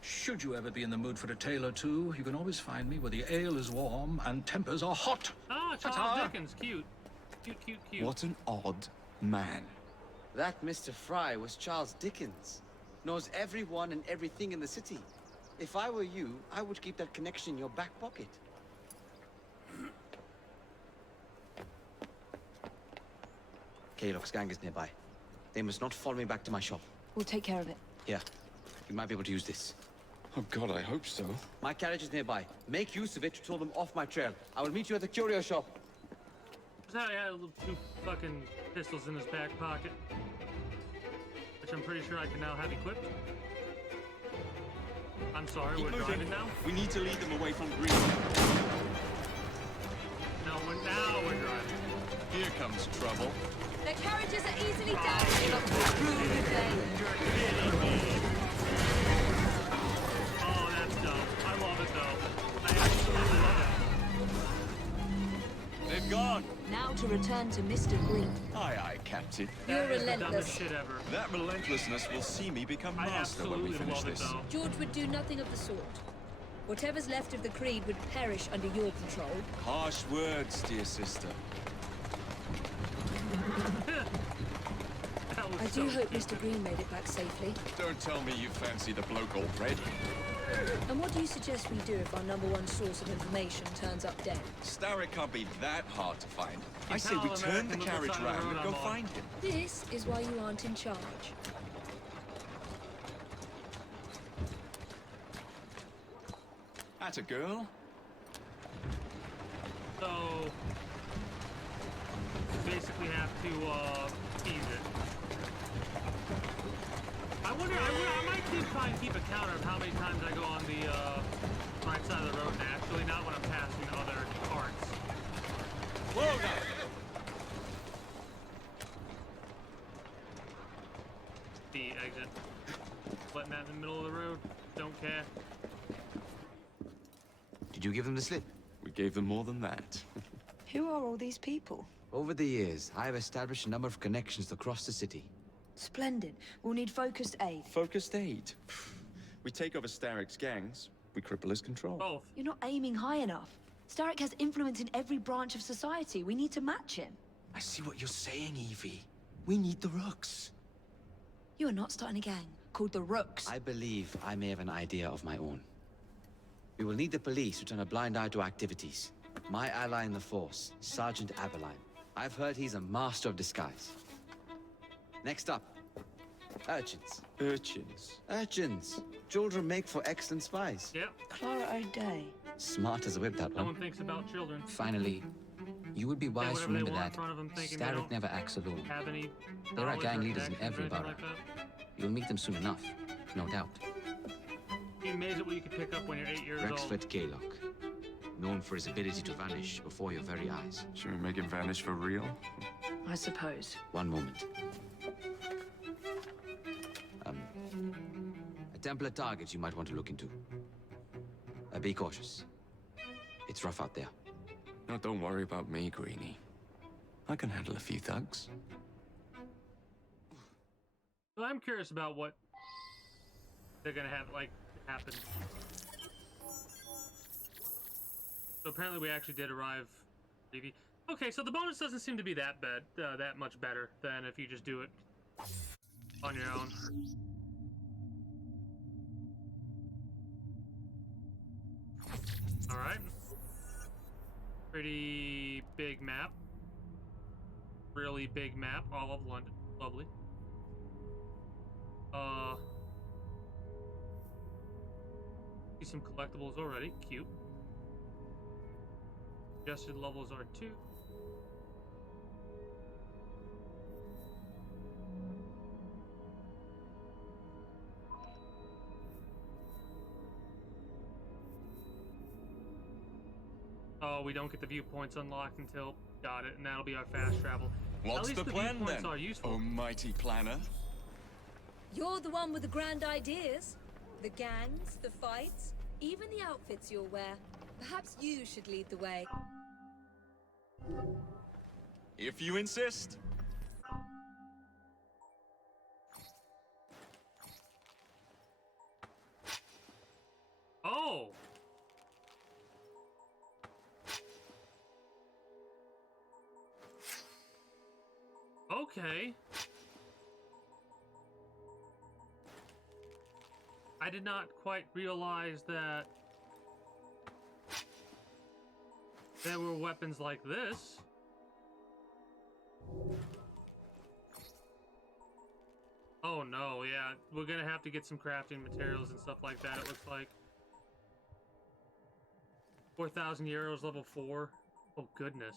Should you ever be in the mood for a tale or two, you can always find me where the ale is warm and tempers are hot. Ah, Charles Ta-ta. Dickens, cute. Cute, cute, cute. What an odd man. That Mr. Fry was Charles Dickens. Knows everyone and everything in the city. If I were you, I would keep that connection in your back pocket. Kaloc's gang is nearby. They must not follow me back to my shop. We'll take care of it. Here, you might be able to use this. Oh God, I hope so. My carriage is nearby. Make use of it to throw them off my trail. I will meet you at the curio shop. He had two fucking pistols in his back pocket. Which I'm pretty sure I can now have equipped. I'm sorry, Keep we're moving. driving now? We need to lead them away from green. No, now we're driving. Here comes trouble. Their carriages are easily damaged. Oh, that's dope. I love it, though. I absolutely love it. They've gone. Now to return to Mr. Green. Aye, aye, Captain. You're That is the dumbest relentless. shit ever. That relentlessness will see me become I master when we absolutely finish love it, this. though. George would do nothing of the sort. Whatever's left of the Creed would perish under your control. Harsh words, dear sister. I do hope Mr. Green made it back safely. Don't tell me you fancy the bloke already. And what do you suggest we do if our #1 source of information turns up dead? Starrick can't be that hard to find. I You say we tell turn the American carriage little side of the round and road go I'm on. find him. This is why you aren't in charge. At a girl? So, basically have to tease it. I wonder, I might keep try and keep a counter of how many times I go on the right side of the road naturally, not when I'm passing other carts. Whoa now! The exit. Letting that in the middle of the road. Don't care. Did you give them the slip? We gave them more than that. Who are all these people? Over the years, I have established a number of connections across the city. Splendid. We'll need focused aid. Focused aid. We take over Starrick's gangs, we cripple his control. Both. You're not aiming high enough. Starrick has influence in every branch of society. We need to match him. I see what you're saying, Evie. We need the Rooks. You are not starting a gang called the Rooks. I believe I may have an idea of my own. We will need the police to turn a blind eye to activities. My ally in the force, Sergeant Aberline. I've heard he's a master of disguise. Next up, urchins. Urchins? Urchins. Children make for excellent spies. Yep. Clara O'Day. Smart as a whip, that No one. one thinks about children. Finally, you would be wise to whatever they remember want in that front of them, thinking they Starrick don't never acts alone. Have any There are knowledge gang or leaders in connections or every anything borough. like that. You'll meet them soon enough, no doubt. Be amazed at what you can pick up when you're 8 years old. Rexford Kaylock. Known for his ability to vanish before your very eyes. Should we make him vanish for real? I suppose. One moment. A Templar target you might want to look into. Be cautious. It's rough out there. No, don't worry about me, Greenie. I can handle a few thugs. Well, I'm curious about what they're gonna have, like, happen. So apparently we actually did arrive. Okay, so the bonus doesn't seem to be that bad, that much better than if you just do it on your own. All right. Pretty big map. Really big map, all of London. Lovely. See some collectibles already. Cute. Suggested levels are 2. Oh, we don't get the viewpoints unlocked until... Got it, and that'll be our fast travel. What's At least the plan viewpoints then, are useful. almighty planner? You're the one with the grand ideas. The gangs, the fights, even the outfits you'll wear. Perhaps you should lead the way. If you insist. Oh! Okay. I did not quite realize that there were weapons like this. Oh no, yeah, we're gonna have to get some crafting materials and stuff like that, it looks like. 4,000 euros, level 4. Oh goodness.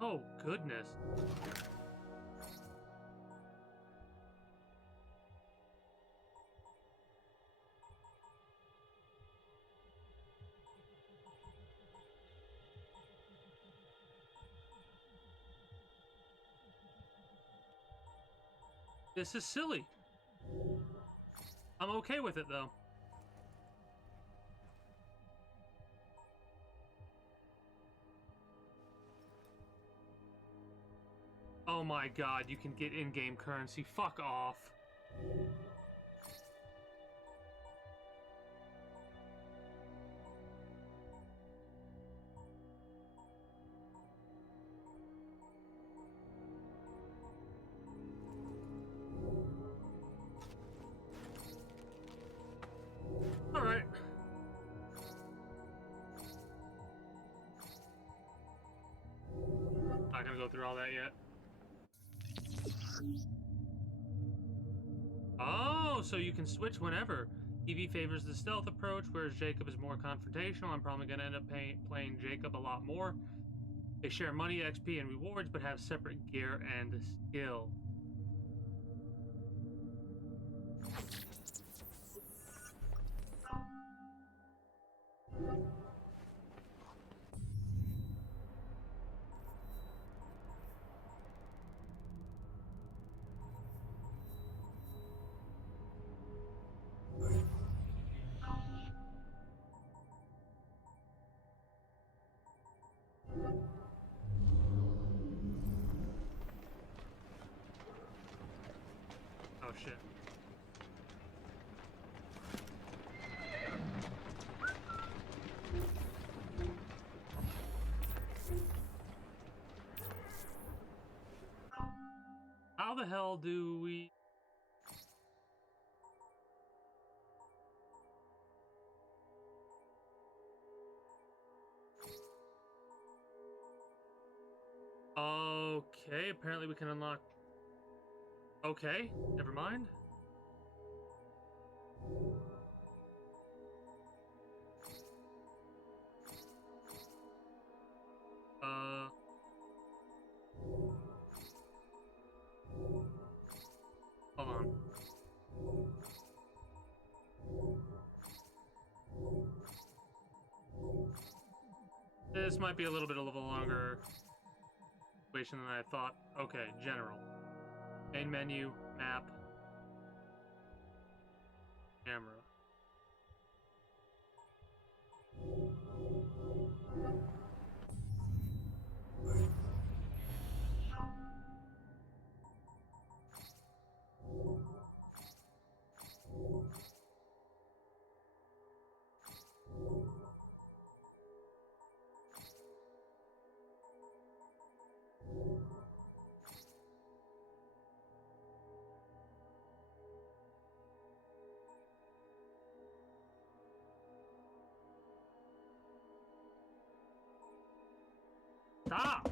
Oh goodness. This is silly. I'm okay with it though. Oh my god, you can get in-game currency. Fuck off. Alright. Not gonna go through all that yet. Oh, so you can switch whenever. Evie favors the stealth approach, whereas Jacob is more confrontational. I'm probably going to end up playing Jacob a lot more. They share money, XP, and rewards, but have separate gear and skill. Oh shit. How the hell do we... Okay, apparently we can unlock... Okay, never mind. Hold on. This might be a little bit of a longer situation than I thought. Okay, general. Main menu, map, camera. Stop!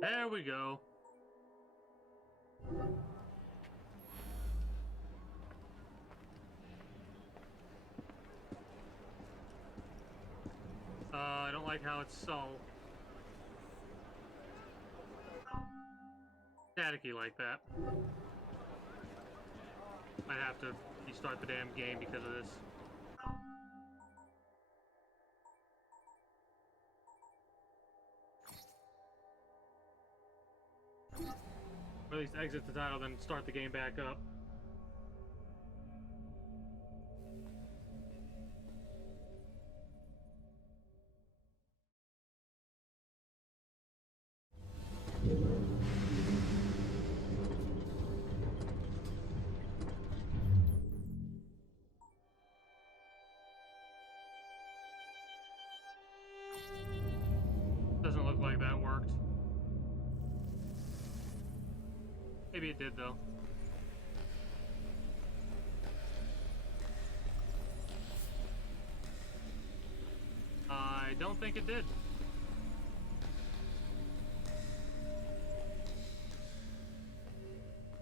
There we go. I don't like how it's so staticky like that. Might have to restart the damn game because of this. Or at least exit the title, then start the game back up. Doesn't look like that worked. Maybe it did, though. I don't think it did.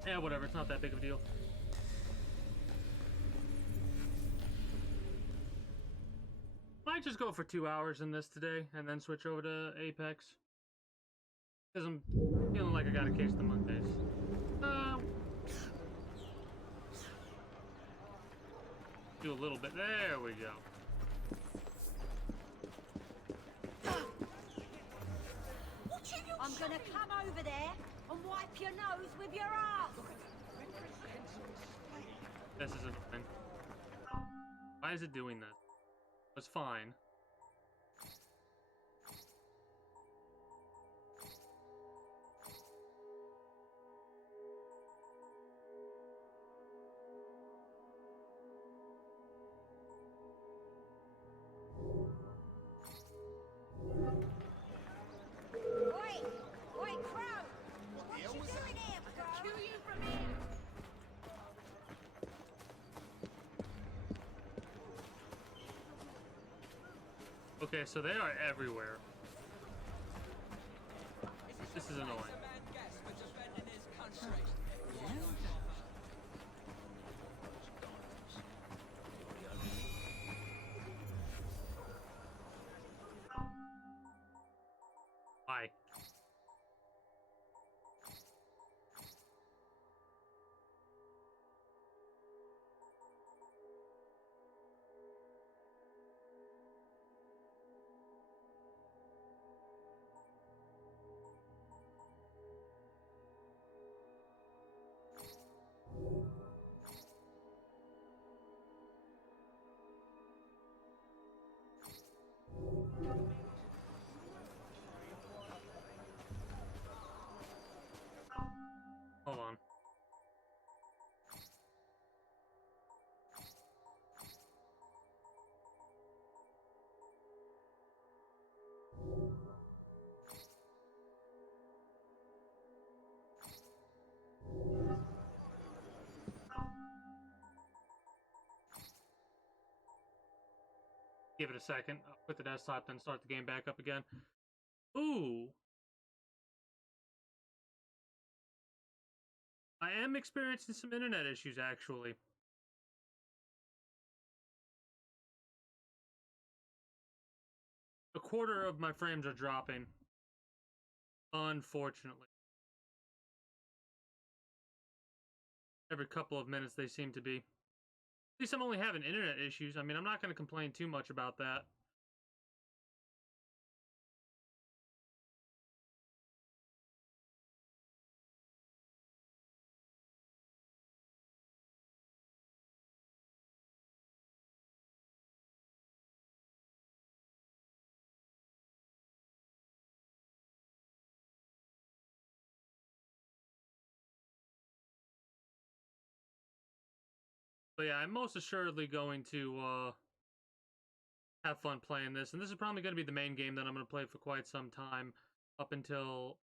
Yeah, whatever. It's not that big of a deal. Might just go for 2 hours in this today and then switch over to Apex. Because I'm feeling like I got a case of the Mondays. Do a little bit. There we go. I'm gonna come over there and wipe your nose with your ass. This isn't fine. Why is it doing this? It's fine. Oi, Crow! What you doing here, Crow? I can kill you from here. Okay, so they are everywhere. This is annoying. Why? Hold on. Give it a second. I'll quit the desktop, then start the game back up again. Ooh. I am experiencing some internet issues, actually. A quarter of my frames are dropping. Unfortunately. Every couple of minutes they seem to be. At least I'm only having internet issues. I mean, I'm not going to complain too much about that. But yeah, I'm most assuredly going to have fun playing this. And this is probably going to be the main game that I'm going to play for quite some time. Up until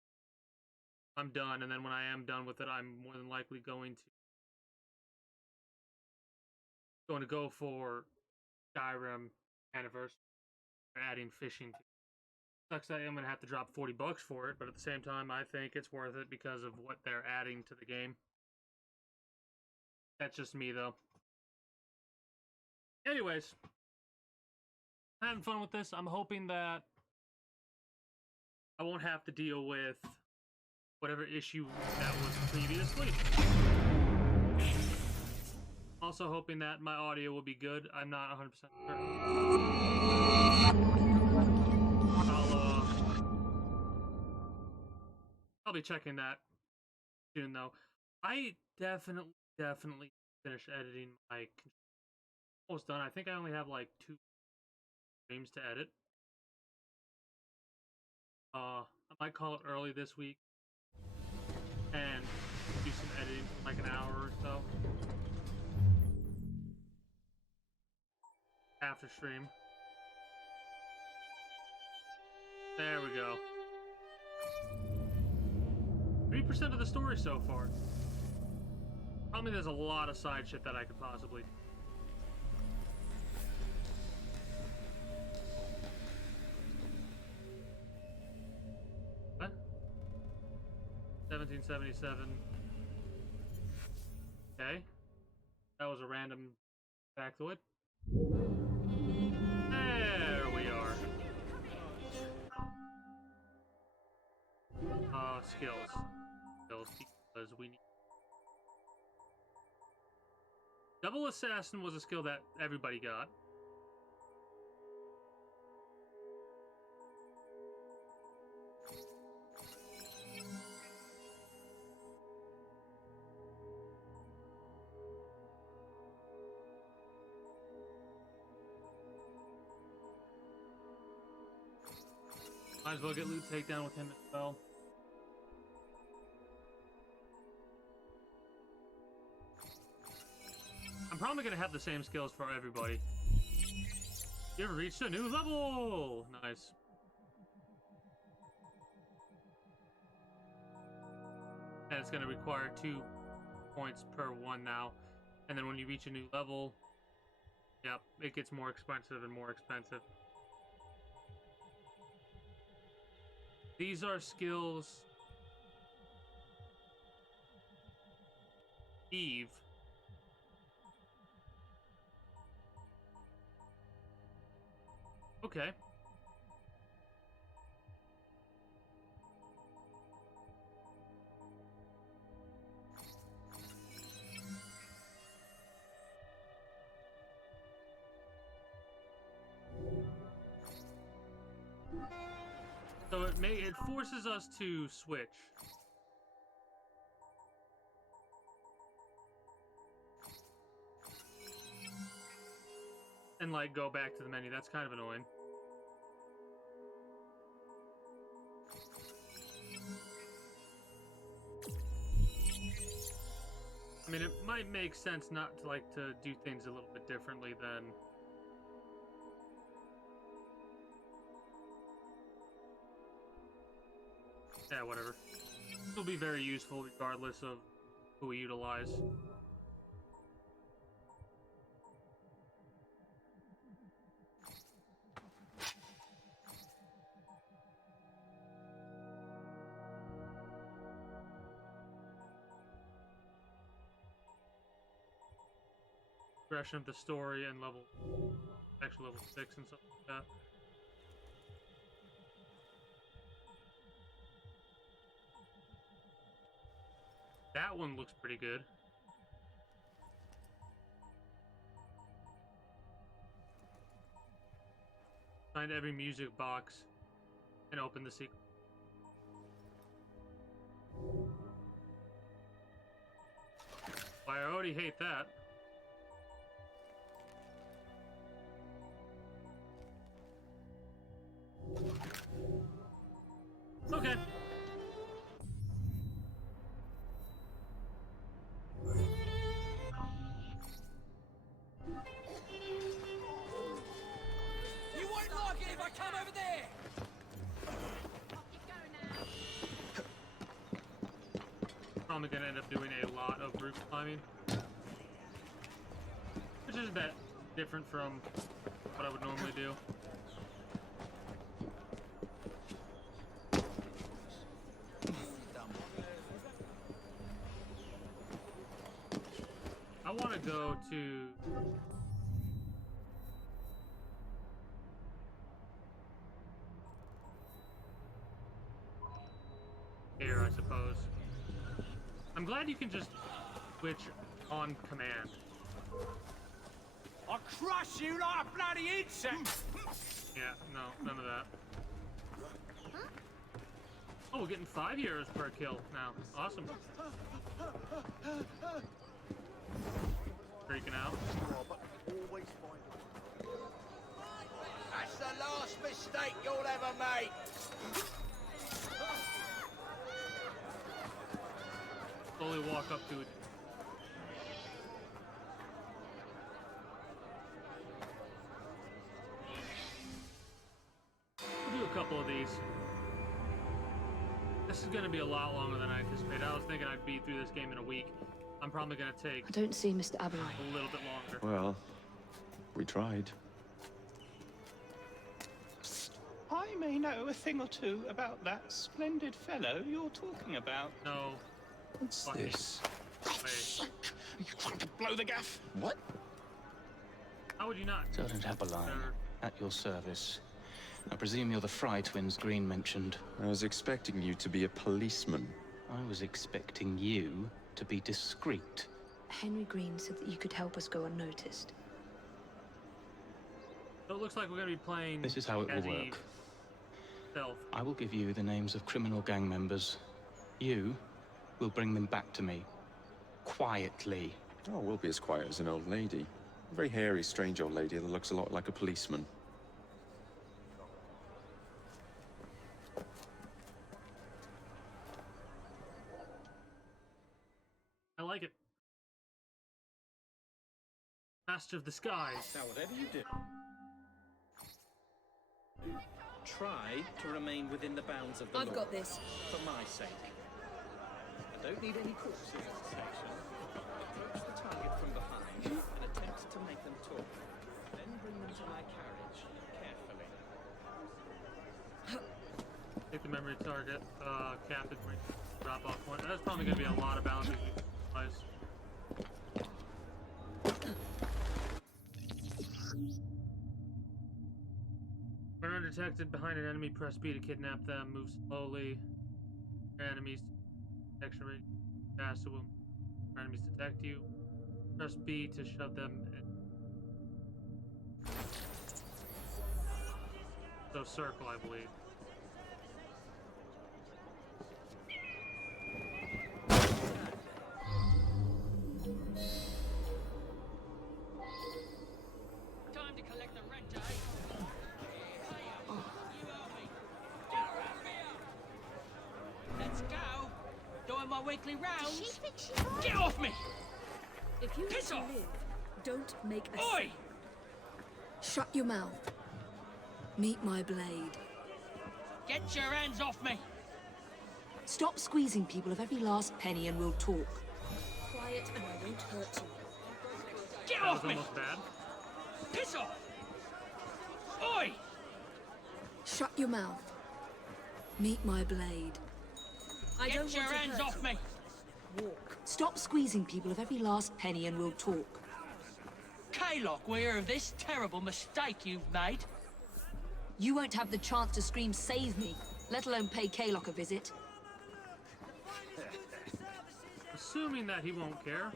I'm done. And then when I am done with it, I'm more than likely going to go for Skyrim Anniversary. Adding fishing to it. Sucks that I'm going to have to drop $40 for it. But at the same time, I think it's worth it because of what they're adding to the game. That's just me, though. Anyways, having fun with this. I'm hoping that I won't have to deal with whatever issue that was previously. Also hoping that my audio will be good. I'm not 100% sure. I'll be checking that soon, though. I definitely finished editing my... Almost done. I think I only have like 2 streams to edit. I might call it early this week and do some editing for like an hour or so after stream. There we go. 3% of the story so far. Probably there's a lot of side shit that I could possibly do. What? 1777. Okay. That was a random factoid. There we are. Skills. Skills, because we need... Double Assassin was a skill that everybody got. Might as well get loot takedown with him as well. I'm probably gonna have the same skills for everybody. You ever reached a new level? Nice. And it's gonna require 2 points per one now. And then when you reach a new level, yep, it gets more expensive and more expensive. These are skills. Eve. Okay. So it forces us to switch. And like go back to the menu. That's kind of annoying. I mean, it might make sense not to like to do things a little bit differently than yeah, whatever. It'll be very useful regardless of who we utilize. Progression of the story and actually level 6 and stuff like that. That one looks pretty good. Find every music box and open the secret. Well, I already hate that. Okay. You won't like it if I come over there! Probably gonna end up doing a lot of roof climbing. Which isn't that different from what I would normally do. I want to go to here, I suppose. I'm glad you can just switch on command. I'll crush you like a bloody insect! Yeah, no, none of that. Oh, we're getting 5 heroes per kill now. Awesome. Freaking out. That's the last mistake you'll ever make. Slowly walk up to it. We'll do a couple of these. This is going to be a lot longer than I anticipated. I was thinking I'd beat through this game in a week. I'm probably going to take I don't see Mr. Aberline. a little bit longer. Well, we tried. I may know a thing or two about that splendid fellow you're talking about. No. What's this? Are you trying to blow the gaff? What? How would you not? Sergeant Aberline, at your service. I presume you're the Fry twins Green mentioned. I was expecting you to be a policeman. I was expecting you to be discreet. Henry Green said that you could help us go unnoticed. So it looks like we're going to be playing. This is how it will as work. Self. I will give you the names of criminal gang members. You will bring them back to me. Quietly. Oh, we'll be as quiet as an old lady. A very hairy, strange old lady that looks a lot like a policeman. I like it. Master of the skies. Now, whatever you do, try to remain within the bounds of the law. I've got this. For my sake. I don't need any corpses in this section. Approach the target from behind and attempt to make them talk. Then bring them to my carriage, carefully. Take the memory primary target, captain drop-off point. That's probably going to be a lot of bounties we can utilize. When undetected behind an enemy, press B to kidnap them. Move slowly. Enemies detection rate faster will enemies detect you. Press B to shove them in. So circle, I believe. Time to collect the rent, eh? Let's go. Doing my weekly rounds. Get off me! If you Piss want off! to live, don't make a Oi! sound. Shut your mouth. Meet my blade. Get your hands off me! Stop squeezing people of every last penny and we'll talk. Quiet and I won't hurt you. Get That off was me! almost bad. Piss off! Oi! Shut your mouth. Meet my blade. I Get don't your want to hands hurt off you. me! Walk. Stop squeezing people of every last penny and we'll talk. Kaylock, we hear of this terrible mistake you've made. You won't have the chance to scream save me, let alone pay Kaylock a visit. Assuming that he won't care.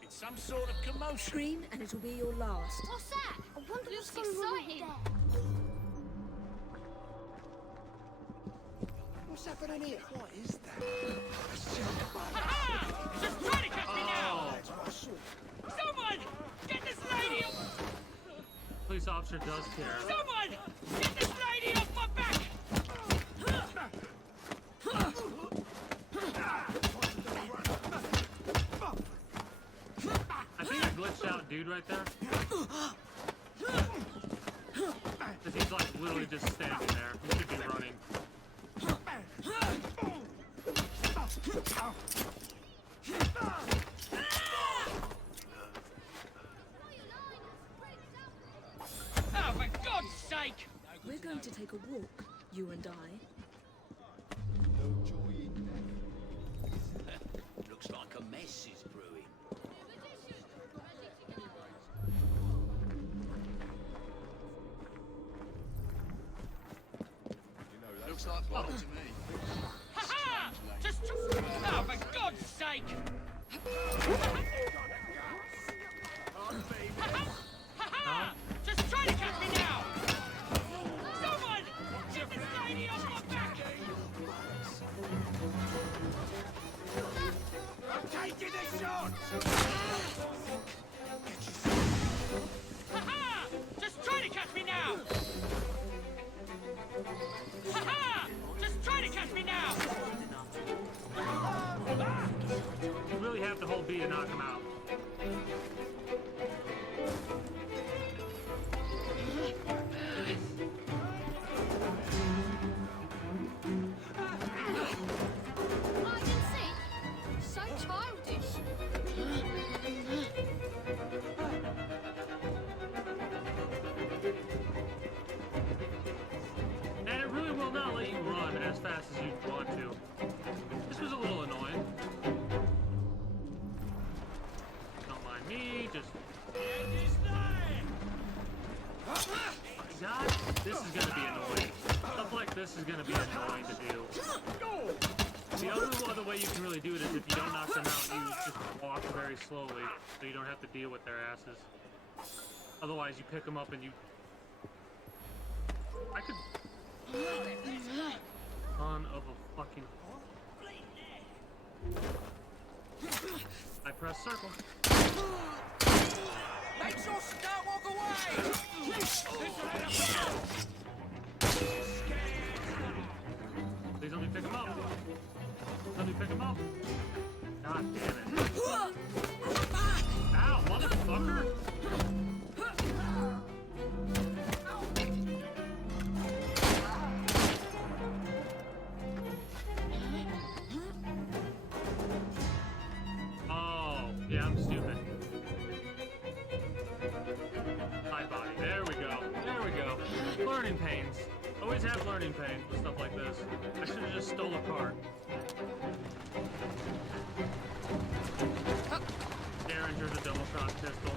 It's some sort of commotion. Scream and it'll be your last. What's that? I wonder what's going on up there. What's happening here? What is that? Just try to catch me now! That's what I saw. Someone! Get this lady off! Police officer does care. Someone! Get this lady off my back! I think I glitched out dude right there. Because he's like literally just standing there. He should be running. Oh, for God's sake! We're going to take a walk, you and I. Looks like a mess is brewing. Looks like bottle to me. Ha-ha! Just... Oh, for God's sake! Ha-ha! Just try to catch me now! Someone! Get this lady off my back! I'm taking a shot! Ha-ha! Just try to catch me now! Ha-ha! Just try to catch me now! You really have to hold B to knock him out. I can see. So childish. And it really will not let you run as fast as you want to. This was a little annoying. Don't mind me, just... God, this is gonna be annoying. Stuff like this is gonna be annoying to do. The other way you can really do it is if you don't knock them out, you just walk very slowly, so you don't have to deal with their asses. Otherwise, you pick them up and you... I could... Ton of a fucking... I press circle. Make sure don't walk away! Please let me pick him up. Let me pick him up. God damn it. Ow, motherfucker! Oh, yeah, I'm stupid. High body. There we go. There we go. Learning pains. always have learning pains with stuff like this. I should have just stole a cart. Derringer's a double shot pistol.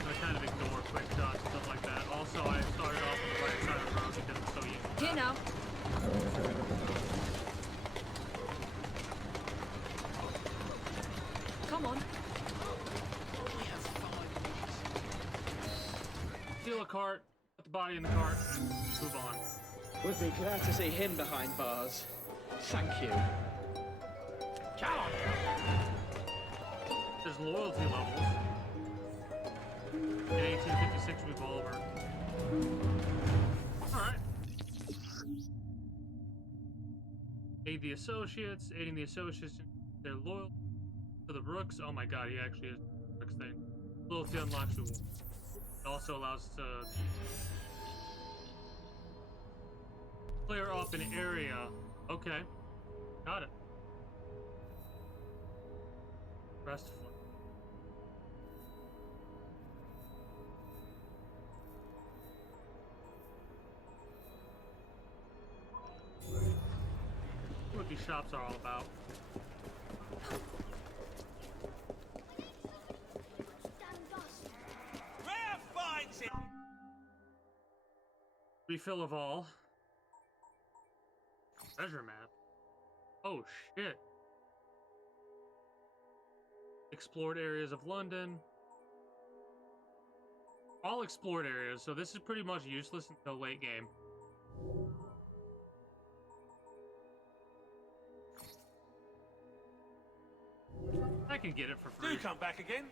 I kind of ignore quick shots and stuff like that. Also, I started off on the right side of the road because it's so easy. Here now. Come on. Steal a cart, put the body in the cart, move on. Would be glad to see him behind bars. Thank you. Come on. There's loyalty levels. An 1856 revolver. Alright. Aid the associates, aiding the associates in their loyalty to the Brooks. Oh my god, he actually is the Brooks thing. Loyalty unlocks reward. It also allows us to clear up an area. Okay. Got it. Restful. What these shops are all about. Rare finds it. Refill of all. Treasure map. Oh shit. Explored areas of London. All explored areas, so this is pretty much useless until late game. I can get it for free. Do come back again.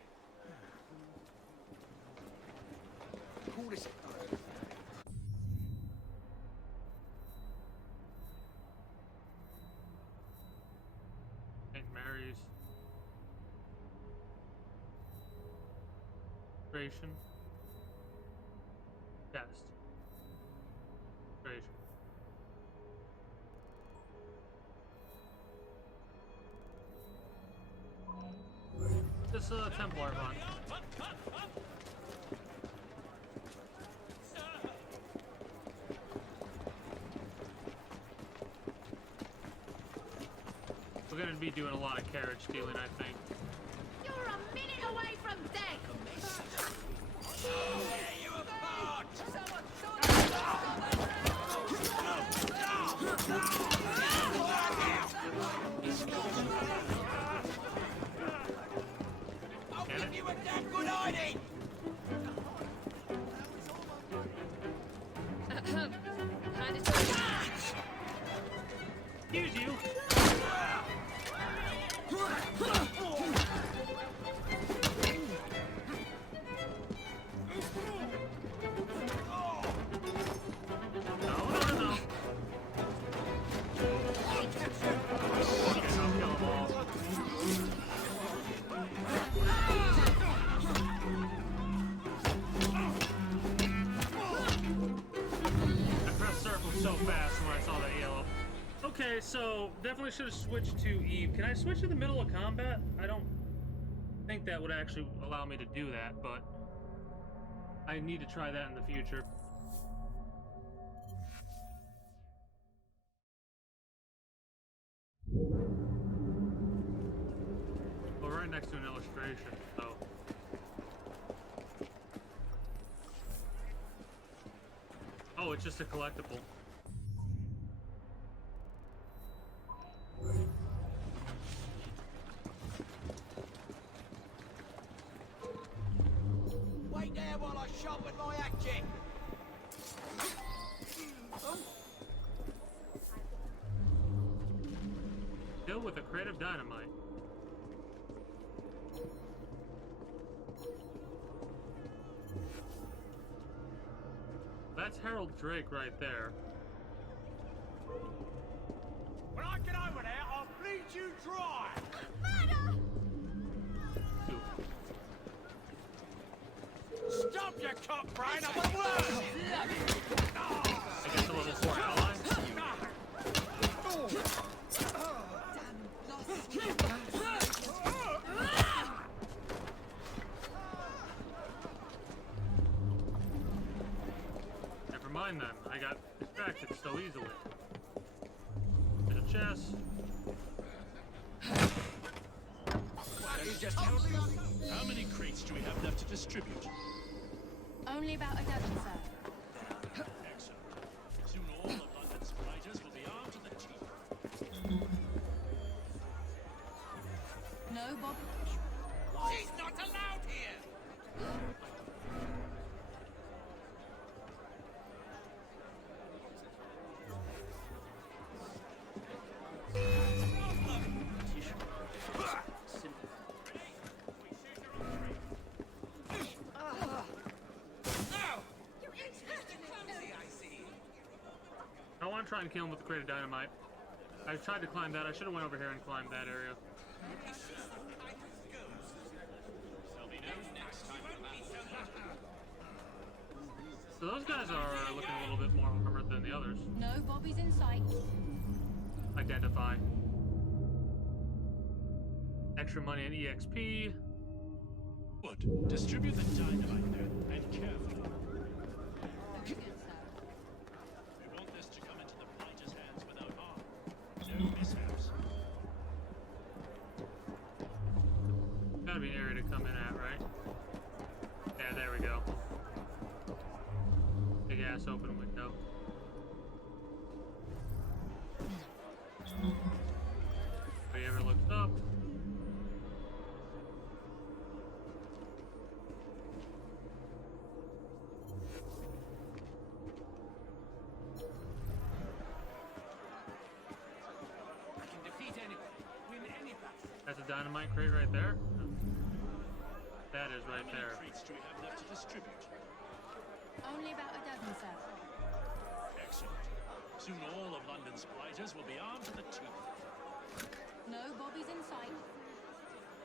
Call this. St. Mary's. Ration. Test. Ration. This Templar hunt. We're gonna be doing a lot of carriage stealing, I think. You're a minute away from death. You apart. I'll give you a damn good hiding. Hand it over. Excuse you. Okay, so definitely should have switched to Eve. Can I switch to the middle of combat? I don't think that would actually allow me to do that, but I need to try that in the future. Well, right next to an illustration, so. Oh, it's just a collectible. Wait there while I sharpen my hatchet. Still with a crate of dynamite. That's Harold Drake right there. When I get over there, I'll bleed you dry. Stop your cock brain! I'm a word! I guess a level 4 ally. chest. How many crates do we have left to distribute? Only about a dozen, sir. Excellent. Soon all of London's fighters will be armed to the teeth. No, Bob. She's not allowed here! I want to try and kill him with the crate of dynamite. I tried to climb that. I should have went over here and climbed that area. So those guys are looking a little bit more armored than the others. No Bobby's in sight. Identify. Extra money and EXP. Good. Distribute the dynamite then, and carefully. We want this to come into the fighter's hands without harm. No mishaps. Gotta be an area to come in at, right? Yeah, there we go. Big ass open window. Nobody ever looks up. I can defeat anyone, win any battle. That's a dynamite crate right there. That is right there. How many crates do we have left to distribute? Only about a dozen, sir. Excellent. Soon all of London's fighters will be armed to the teeth. No Bobby's in sight.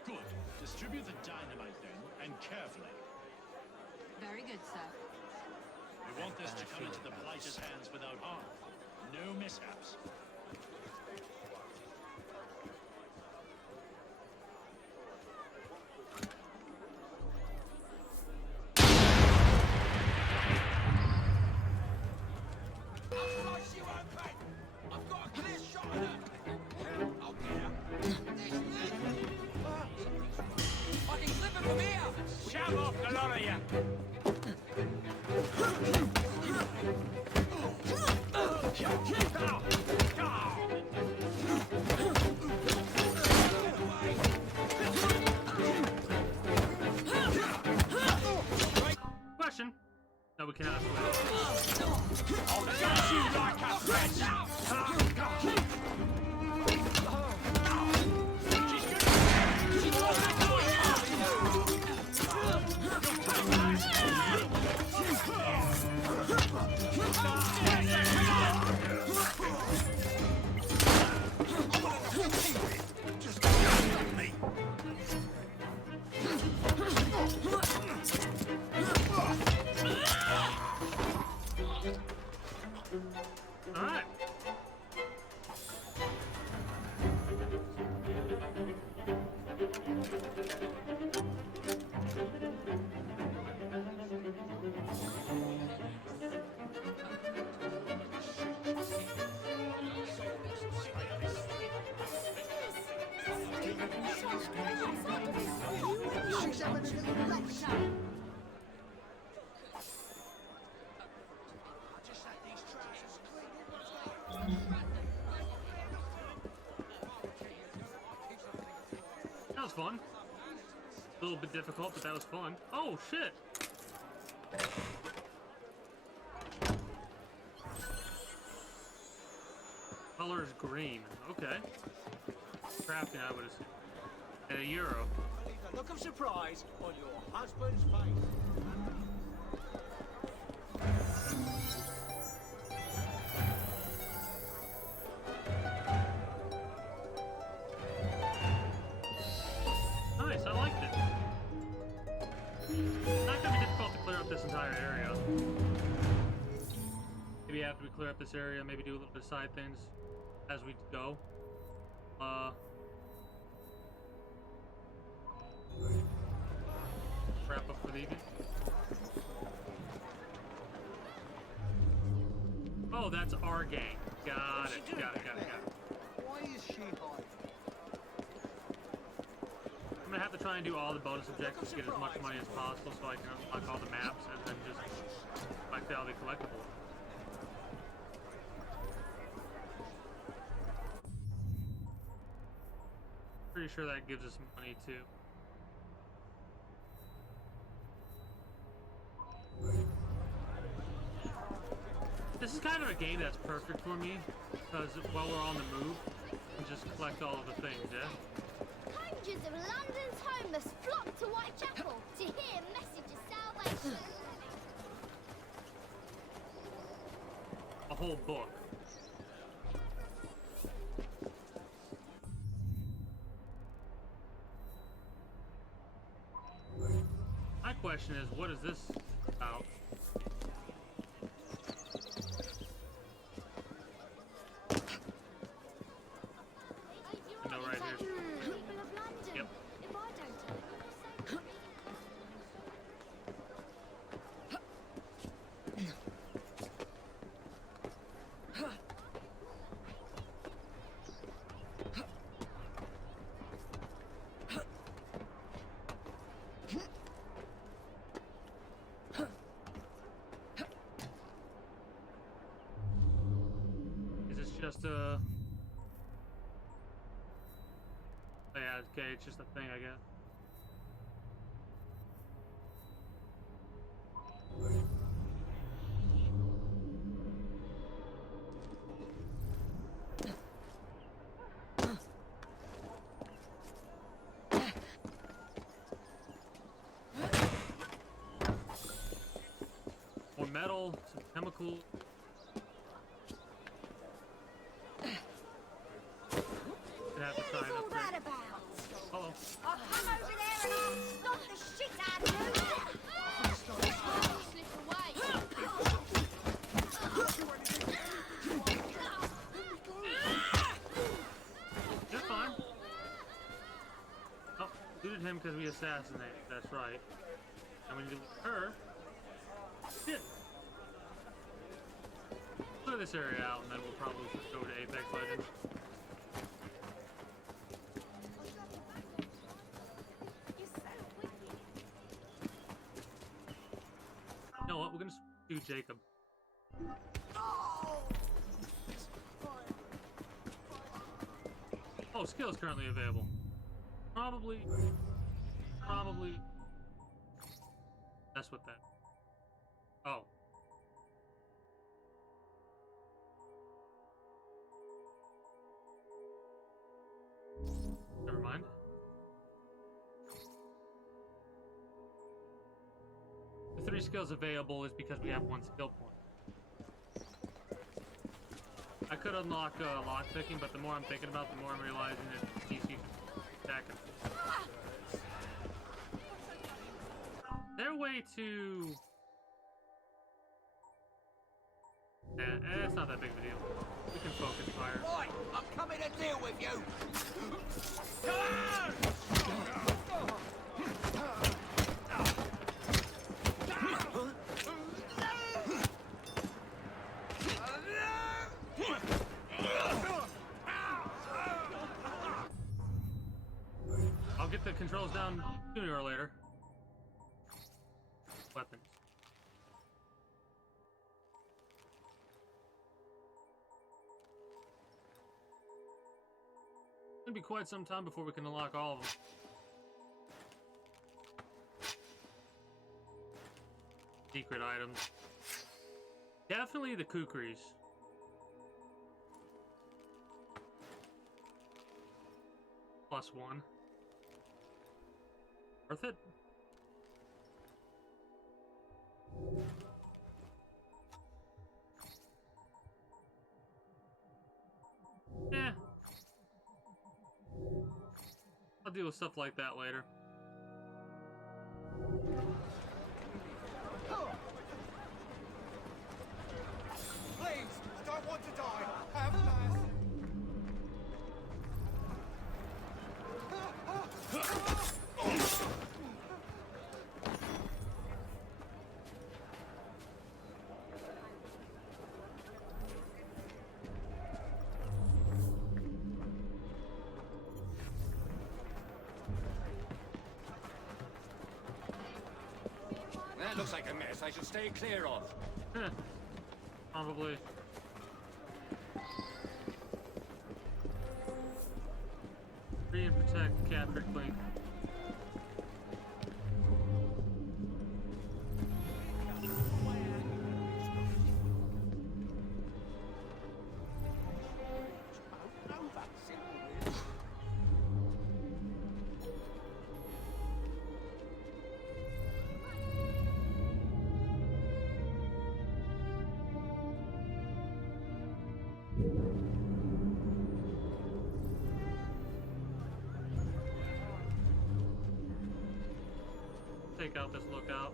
Good. Distribute the dynamite then, and carefully. Very good, sir. We want this to come into the fighter's hands without harm. No mishaps. I've got a clear shot at her! I'll get her! I can clip her from here! Shove off, the lot of you! Question. No, we cannot. I'll gas you like a bitch! All right. She's having a little lecture. That was fun. A little bit difficult, but that was fun. Oh, shit! Color is green. Okay. Crafting, I would assume. And a euro. Leave a look of surprise on your husband's face. Nice, I liked it. Not gonna be difficult to clear up this entire area. Maybe after we clear up this area, maybe do a little bit of side things as we go. Wrap up for the evening. Oh, that's our gang. Got it. try and do all the bonus objectives to get as much money as possible so I can unlock all the maps and then just collect all the collectibles. Pretty sure that gives us money too. This is kind of a game that's perfect for me, because while we're on the move, we can just collect all of the things, yeah? Hundreds of London's homeless flock to Whitechapel to hear message of salvation. A whole book. My question is, what is this about? No, right here. People of London. Yep. If I don't tell them, you'll say Is this just a... Yeah, okay, it's just a thing, I guess. More metal, some chemical. Have to try and all upgrade. that about? Hello. I'll come over there and I'll knock the shit out of you! slip away. You're fine. Oh, looted him because we assassinated. That's right. And when you loot her, shit. Clear this area out, and then we'll probably just go to Apex Legends. You know what? We're gonna do Jacob. Oh, skills currently available. Probably. That's what that. Oh. Never mind. The 3 skills available is because we have 1 skill point. I could unlock lockpicking, but the more I'm thinking about, the more I'm realizing that DC attack. Their way to... it's not that big of a deal. We can focus fire. Right, I'm coming to deal with you. I'll get the controls down sooner or later. Weapons. It's gonna be quite some time before we can unlock all of them. Secret items. Definitely the kukris. +1. Worth it? Yeah. I'll deal with stuff like that later. Please, I don't want to die. Have mercy. That looks like a mess I should stay clear of. Probably. Free and protect captured Clink. Take out this lookout.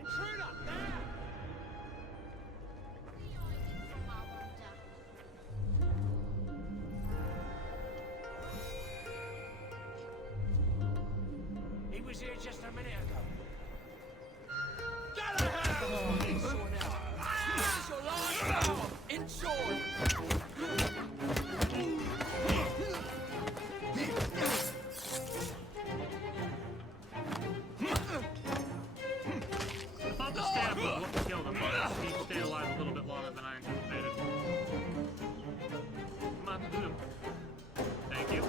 Intruder! He was here just a minute ago. Galahad! Inshore now. This is your last hour. Inshore! I thought the stab was what killed him, but he stayed alive a little bit longer than I anticipated. Come on, do him. Thank you.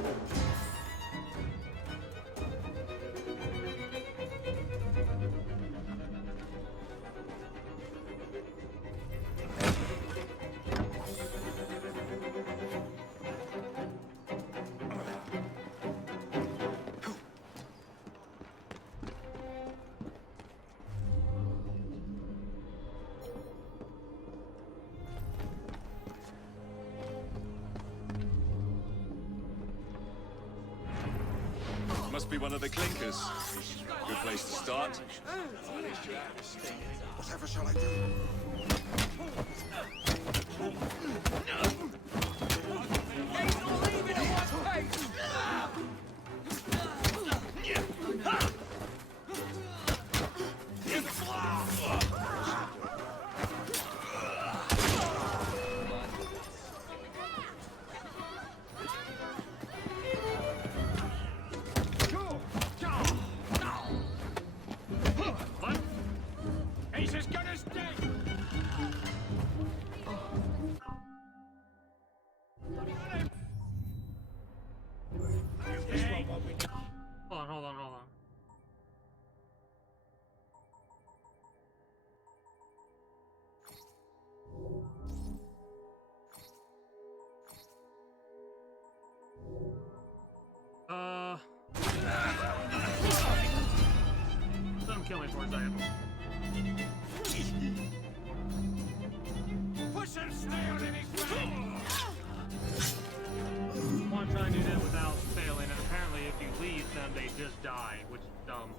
Must be one of the clinkers. Good place to start. Whatever shall I do? He's not leaving at one pace! What? He's as good as dead! Hold on. Let him kill me for a second. Push him stale in his way! I want to try and do that without failing, and apparently if you leave them, they just die, which is dumb.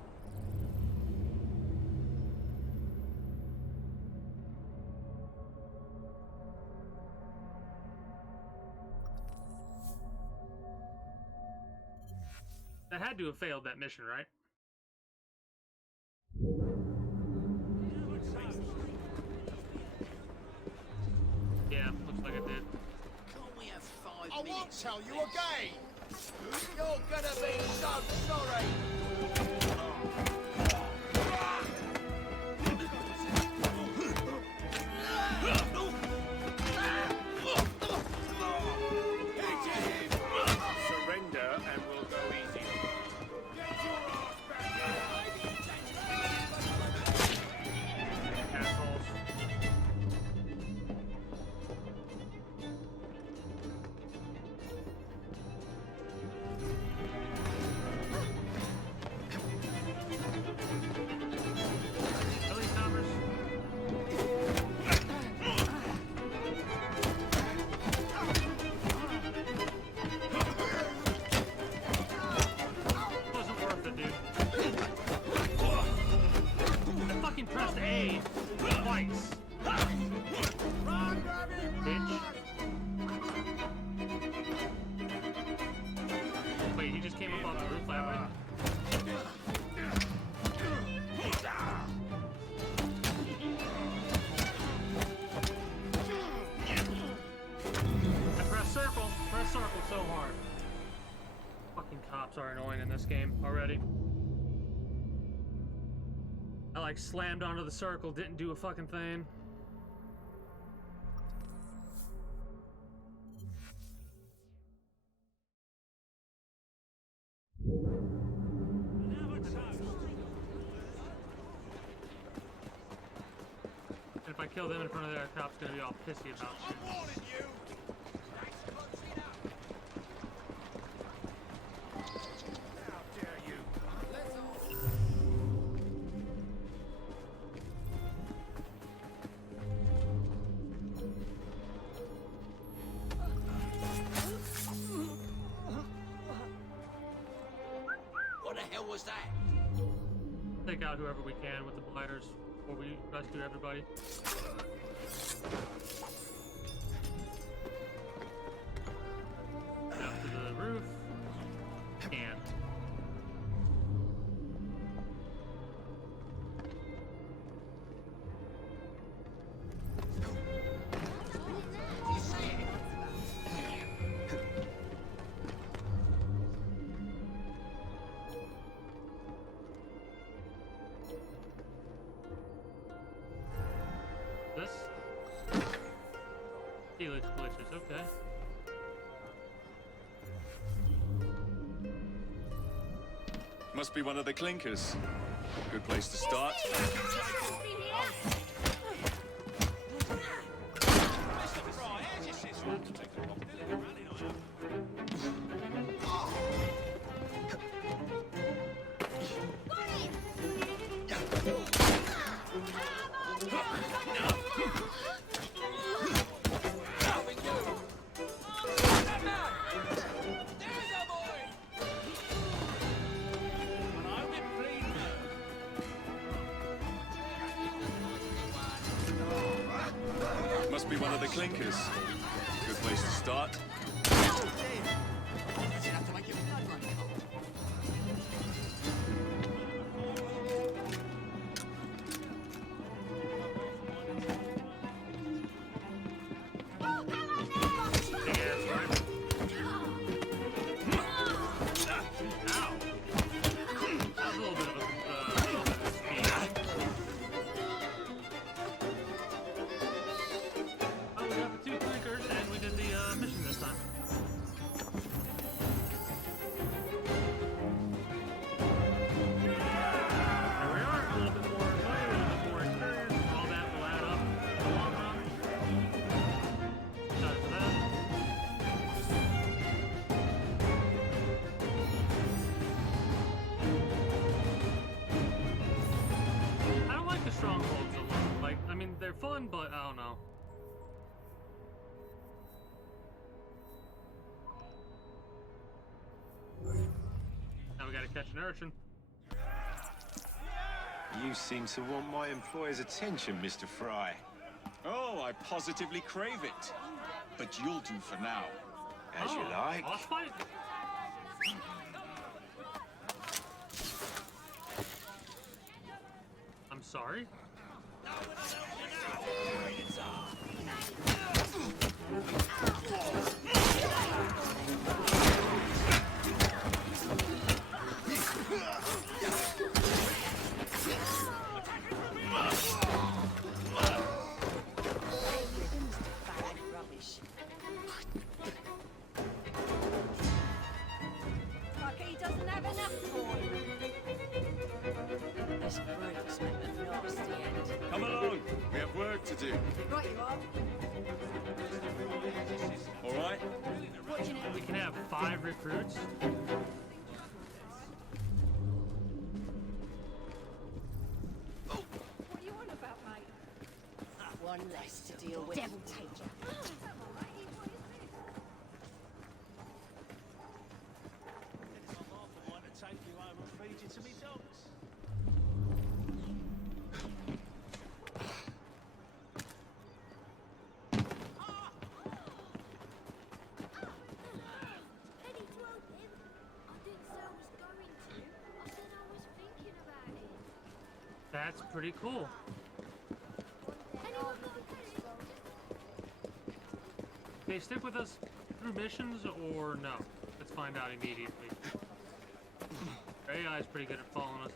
That had to have failed that mission, right? Yeah, looks like it did. Can't we have 5 I minutes? won't tell you again! You're gonna be so sorry! Surrender and we'll go easy. Get your ass back Assholes. game already. I like slammed onto the circle, didn't do a fucking thing. And if I kill them in front of their cop's gonna be all pissy about shit. I'm warning you! How dare you! What the hell was that? Take out whoever we can with the blighters before we rescue everybody. Get up to the roof. Can't. This? Helix glitches, okay. Must be one of the clinkers. Good place to start. Must be one of the clinkers. Good place to start. Strongholds alone. Like, I mean, they're fun, but I don't know. Now we gotta catch an urchin. You seem to want my employer's attention, Mr. Fry. Oh, I positively crave it. But you'll do for now. As you like. Boss fight? I'm sorry? Like he doesn't have enough coin. This brute's meant a nasty end. Come along. We have work to do. Right you are. All right? We can have 5 recruits. What are you on about, mate? One less to deal with. Devil take you. That's pretty cool. Okay, stick with us through missions or no? Let's find out immediately. AI is pretty good at following us.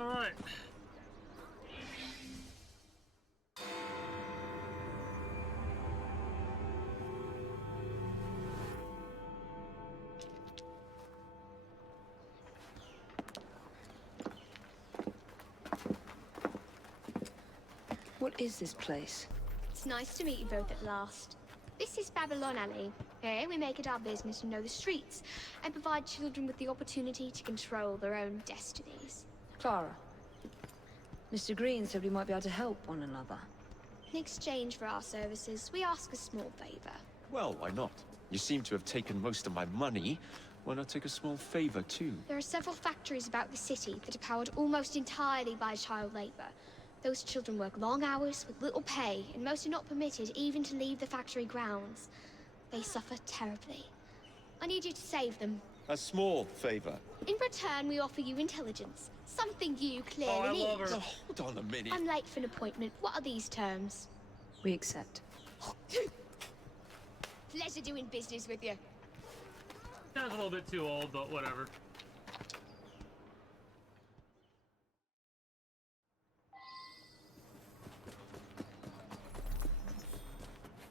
All right. What is this place? It's nice to meet you both at last. This is Babylon Alley. Here we make it our business to know the streets and provide children with the opportunity to control their own destinies. Clara. Mr. Green said we might be able to help one another. In exchange for our services, we ask a small favor. Well, why not? You seem to have taken most of my money. Why not take a small favor, too? There are several factories about the city that are powered almost entirely by child labor. Those children work long hours with little pay, and most are not permitted even to leave the factory grounds. They suffer terribly. I need you to save them. A small favor. In return, we offer you intelligence. Something you clearly need. Oh, hold on a minute. I'm late for an appointment. What are these terms? We accept. Pleasure doing business with you. Sounds a little bit too old, but whatever.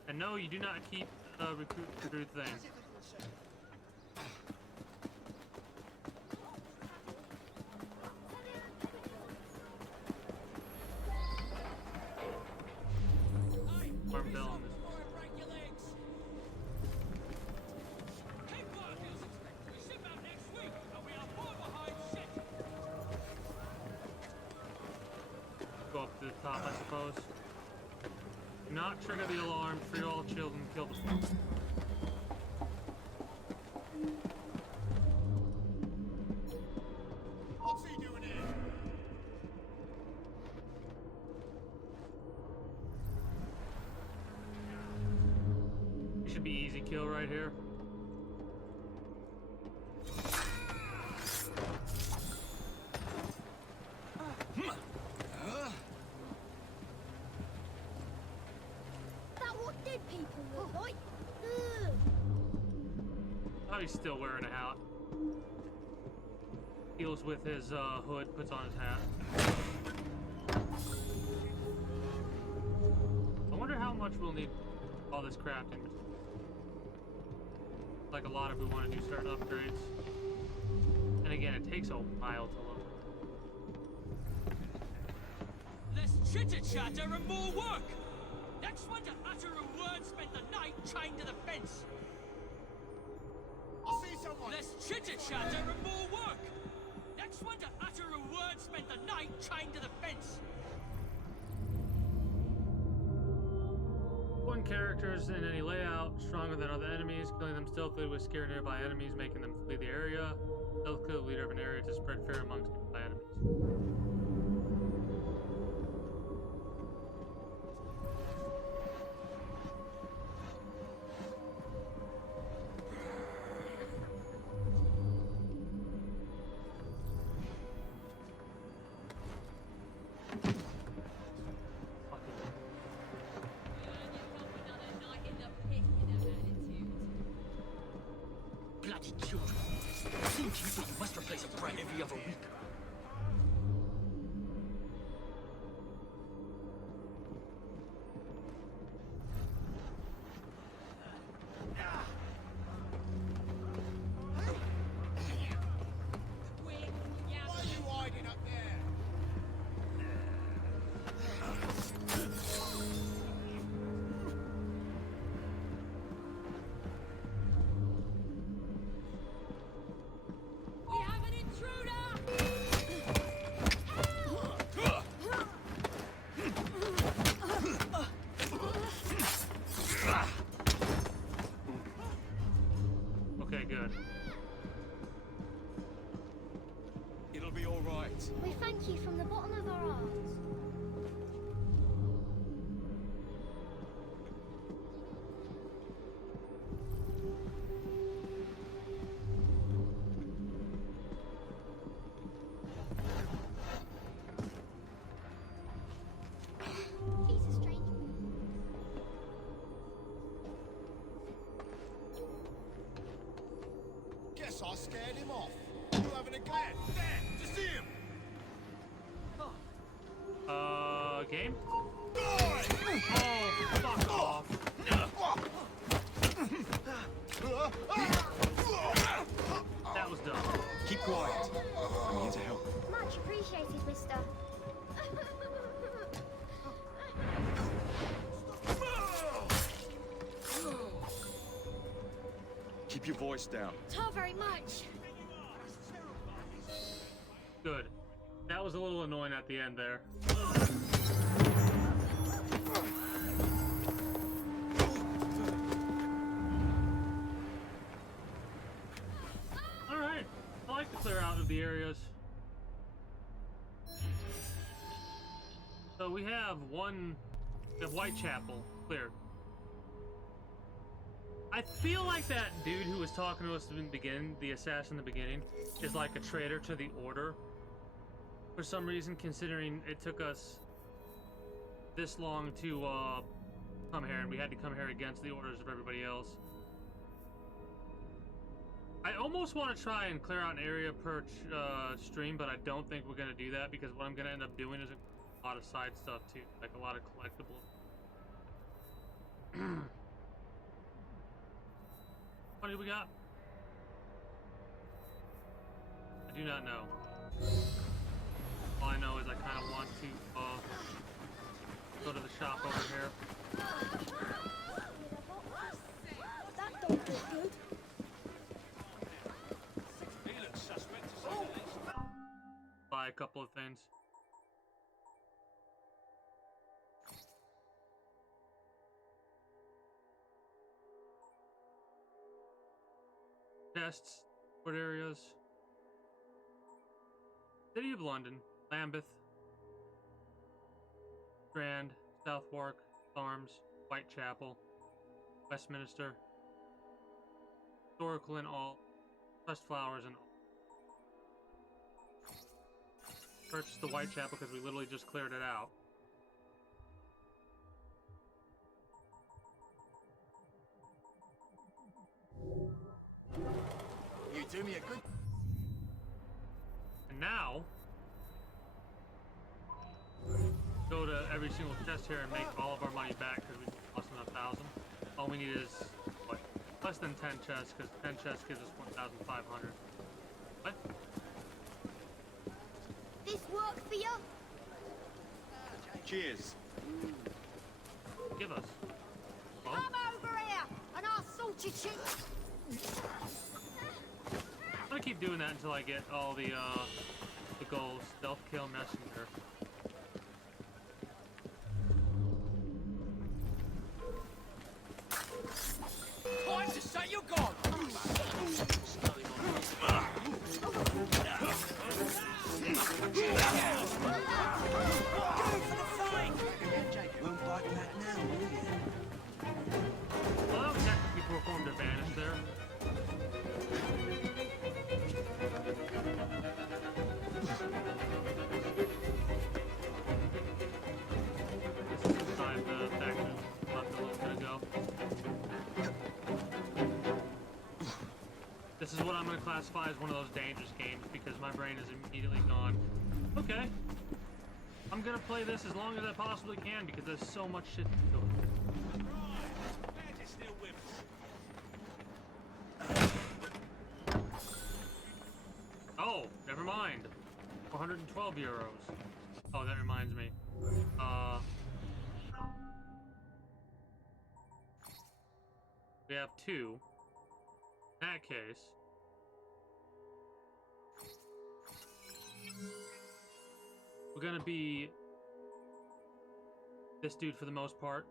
And no, you do not keep recruit through things. Arm bell on this. Go up to the top, I suppose. Do not trigger the alarm. Free all children. Kill the fool. What's he doing here? It should be easy kill right here. That what dead people look like? Oh, he's still wearing a hat. Heals with his hood, puts on his hat. I wonder how much we'll need all this crafting. Like a lot if we want to do certain upgrades. And again, it takes a while to load. Less chitter-chatter and more work! Next one to utter a word spent the night chained to the fence! I see someone! Less chitter-chatter and more work! Next one to utter a word spent the night chained to the fence! One characters in any layout stronger than other enemies, killing them stealthily will scare nearby enemies, making them flee the area. Stealth kill the leader of an area to spread fear amongst nearby enemies. Bloody children! Think you think you must replace a brat every other week? Why are you hiding up there? We have an intruder! Okay, good. It'll be all right. We thank you from the bottom of our hearts. guess I scared him off. You having a go? There, to see him. Game? Oh, fuck off. That was dumb. Keep quiet. I'm here to help. Much appreciated, mister. Keep your voice down. Not very much. Good. That was a little annoying at the end there. Alright. I like to clear out of the areas. So we have Whitechapel cleared. I feel like that dude who was talking to us in the beginning, the assassin in the beginning, is like a traitor to the Order. For some reason, considering it took us this long to come here, and we had to come here against the orders of everybody else. I almost want to try and clear out an area per stream, but I don't think we're going to do that, because what I'm going to end up doing is a lot of side stuff too, like a lot of collectibles. What do we got? I do not know. All I know is I kind of want to go to the shop over here. That don't look good. He looks suspect to say the least. Buy a couple of things. Chests, port areas. City of London, Lambeth, Strand, Southwark, Farms, Whitechapel, Westminster, Historical and all, pressed flowers and all. Purchased the Whitechapel because we literally just cleared it out. You do me a good... And now, go to every single chest here and make all of our money back because we lost enough 1,000. All we need is, what, less than 10 chests, because 10 chests gives us 1,500. What? This work for you? Cheers. Give us. Well, Come over here, and I'll sort your cheeks. I'm gonna keep doing that until I get all the goals. Stealth kill messenger. Time to say you're gone! Won't bite back now, will you? Well, technically performed advantage there. This is inside the factory left a little bit ago. This is what I'm going to classify as one of those dangerous games because my brain is immediately gone. Okay. I'm going to play this as long as I possibly can because there's so much shit to do. Bandit's still with us. Oh, never mind. 412 euros. Oh, that reminds me. We have two. In that case, we're gonna be this dude for the most part.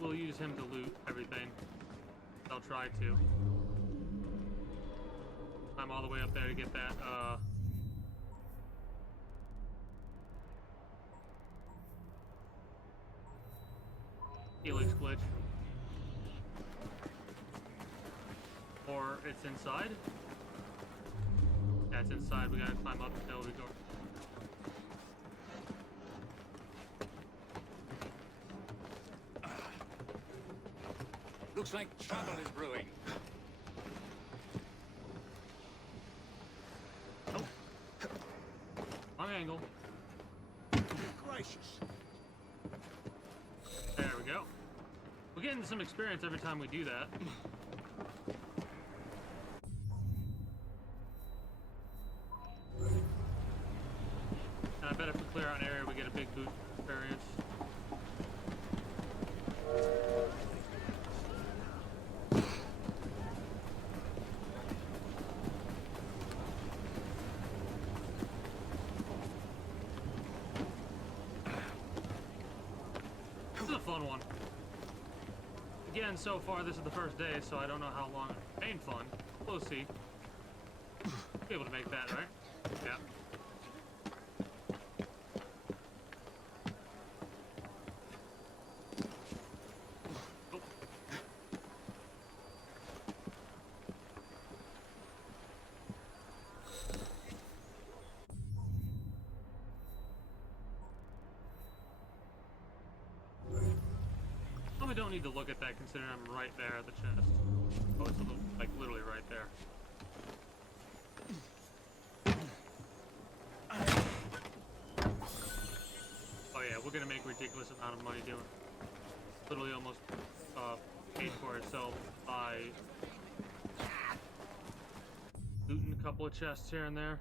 We'll use him to loot everything. I'll try to. I'm all the way up there to get that, Helix glitch. Or it's inside. That's inside. We gotta climb up until we go. Looks like trouble is brewing. Wrong angle. Gracious. There we go. We're getting some experience every time we do that. And I bet if we clear out an area, we get a big boost experience. This is a fun one. Again, so far this is the first day, so I don't know how long it's been fun. We'll see. Be able to make that, right? Yeah. Probably don't need to look at that considering I'm right there at the chest. Oh, it's a little, like literally right there. Oh yeah, we're gonna make a ridiculous amount of money doing it. Literally almost paid for itself by looting a couple of chests here and there.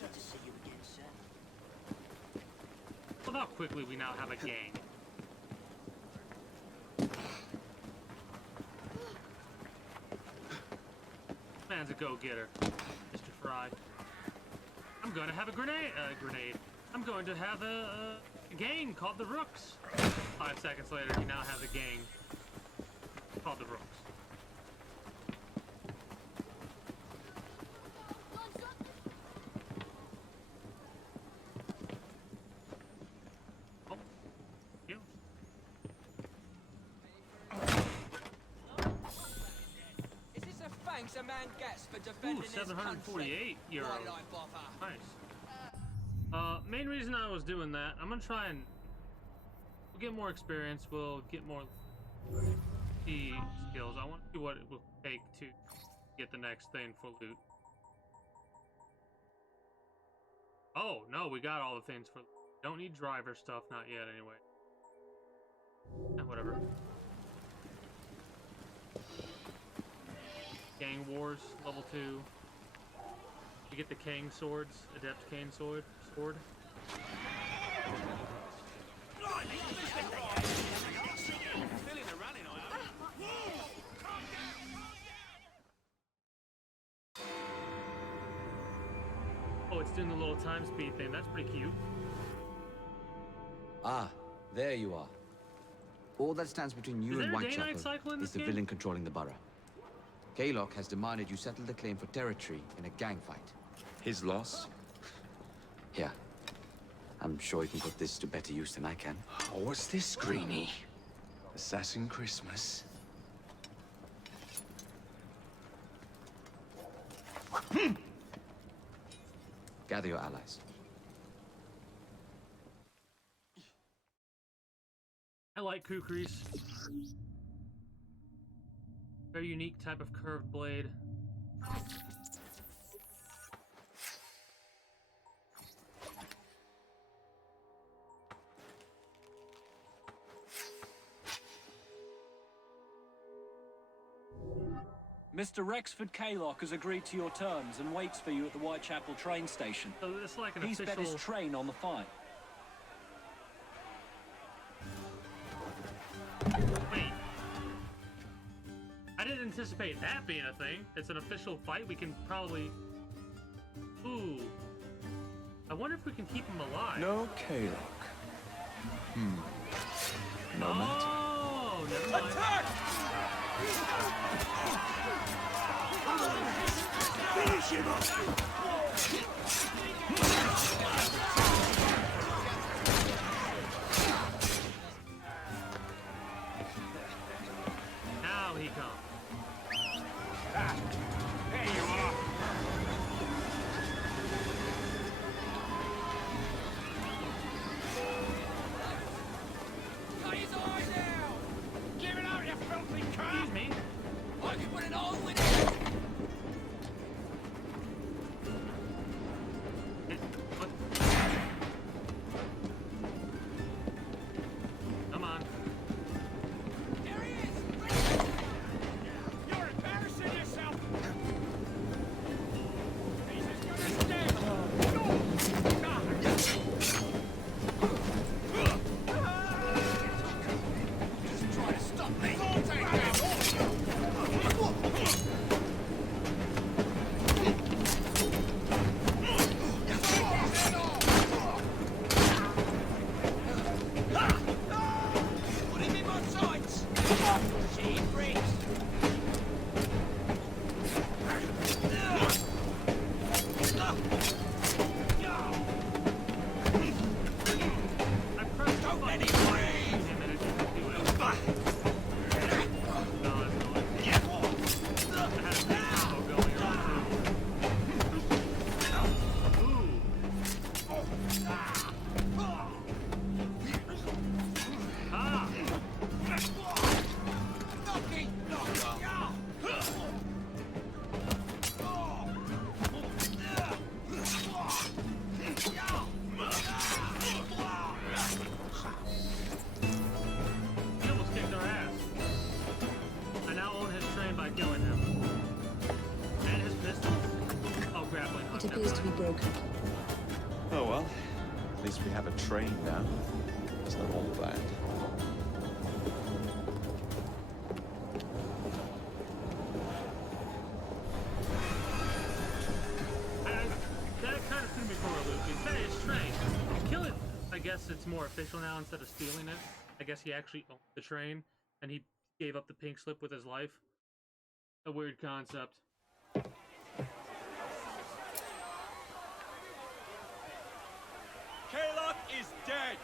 Good to see you again, sir. Love how quickly we now have a gang. Man's a go-getter, Mr. Fry. I'm going to have a grenade. I'm going to have a gang called the Rooks. 5 seconds later, he now has a gang called the Rooks. Is this a thanks a man gets for defending his 748 euros. Why I bother? Nice. Main reason I was doing that, I'm gonna try and we'll get more experience. We'll get more key skills. I want to see what it will take to get the next thing for loot. Oh no, we got all the things for. Don't need driver stuff, not yet. Anyway. Whatever. Gang Wars, level 2. You get the Kang swords, Adept Kang sword. Oh, it's doing the little time speed thing. That's pretty cute. Ah, there you are. All that stands between you and Whitechapel is the villain controlling the borough. Kaylock has demanded you settle the claim for territory in a gang fight. His loss? Here. I'm sure you can put this to better use than I can. Oh, what's this, Greenie? Assassin Christmas? Gather your allies. I like kukris. Very unique type of curved blade. Mr. Rexford Kaylock has agreed to your terms and waits for you at the Whitechapel train station. So it's like an He's bet his train on the fight. Wait. I didn't anticipate that being a thing. It's an official fight. We can probably... Ooh. I wonder if we can keep him alive. No Kaylock. No matter. Oh, never mind. Attack! Finish him off! Now he comes. Ah, there you are. definitely not. It appears to be broken. Oh well, at least we have a train now. It's not all bad. That kind of threw me for a loop. You say it's train. You kill it. I guess it's more official now instead of stealing it. I guess he actually owned the train, and he gave up the pink slip with his life. A weird concept. Kaylock is dead.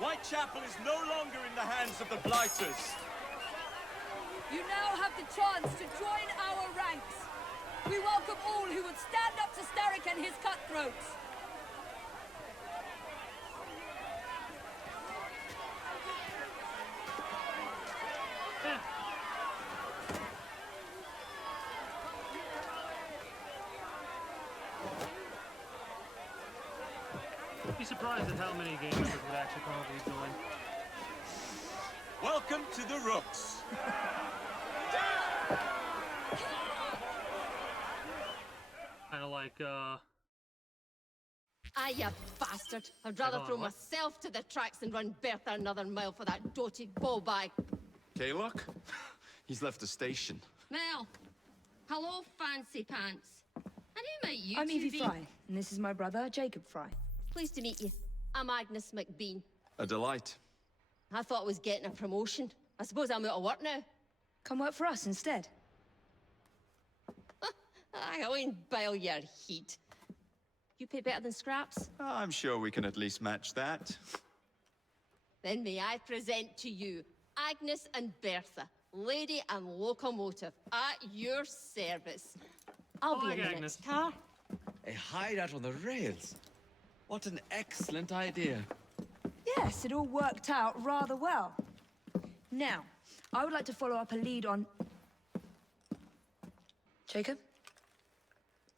Whitechapel is no longer in the hands of the Blighters. You now have the chance to join our ranks. We welcome all who would stand up to Starrick and his cutthroats. I'd be surprised at how many game members would actually probably join. Welcome to the Rooks. Kind of like, Ah, you bastard. I'd rather Hold on, throw what? myself to the tracks than run Bertha another mile for that doted ball bag. Kaylock? He's left the station. Mel. Hello, fancy pants. And who might you I'm two Evie be? Fry, and this is my brother, Jacob Fry. Pleased to meet you. I'm Agnes McBean. A delight. I thought I was getting a promotion. I suppose I'm out of work now. Come work for us instead. I won't bile your heat. You pay better than scraps? I'm sure we can at least match that. Then may I present to you Agnes and Bertha, lady and locomotive, at your service. I'll be in the next car. A hideout on the rails. What an excellent idea. Yes, it all worked out rather well. Now, I would like to follow up a lead on... Jacob?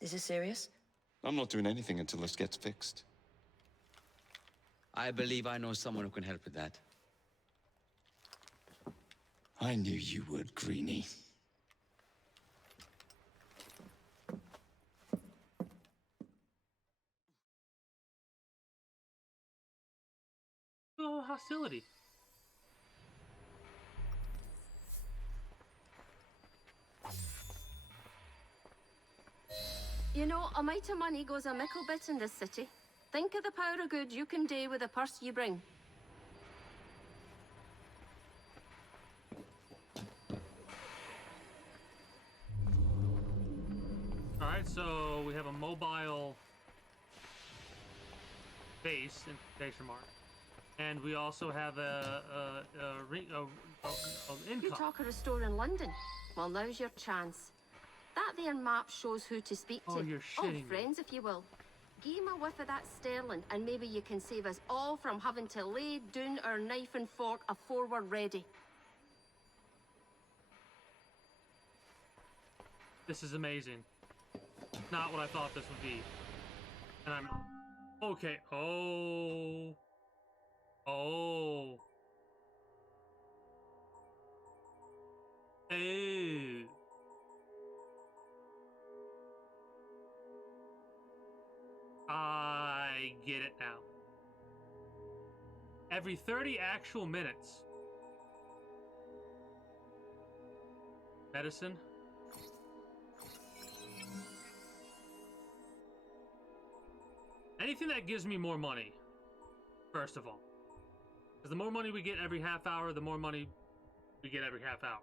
Is this serious? I'm not doing anything until this gets fixed. I believe I know someone who can help with that. I knew you would, Greenie. oh, hostility. You know, a mite of money goes a mickle bit in this city. Think of the power of good you can do with the purse you bring. Alright, so we have a mobile base, in quotation mark. And we also have You income. talk of a store in London. Well, now's your chance. That there map shows who to speak to. Oh, you're shitting me. Friends, if you will. Give him a whiff of that sterling, and maybe you can save us all from having to lay down our knife and fork afore we're ready. This is amazing. Not what I thought this would be. And I'm... Okay. Oh. Oh. Ew. I get it now. Every 30 actual minutes. Medicine. Anything that gives me more money, first of all. Because the more money we get every half hour, the more money we get every half hour.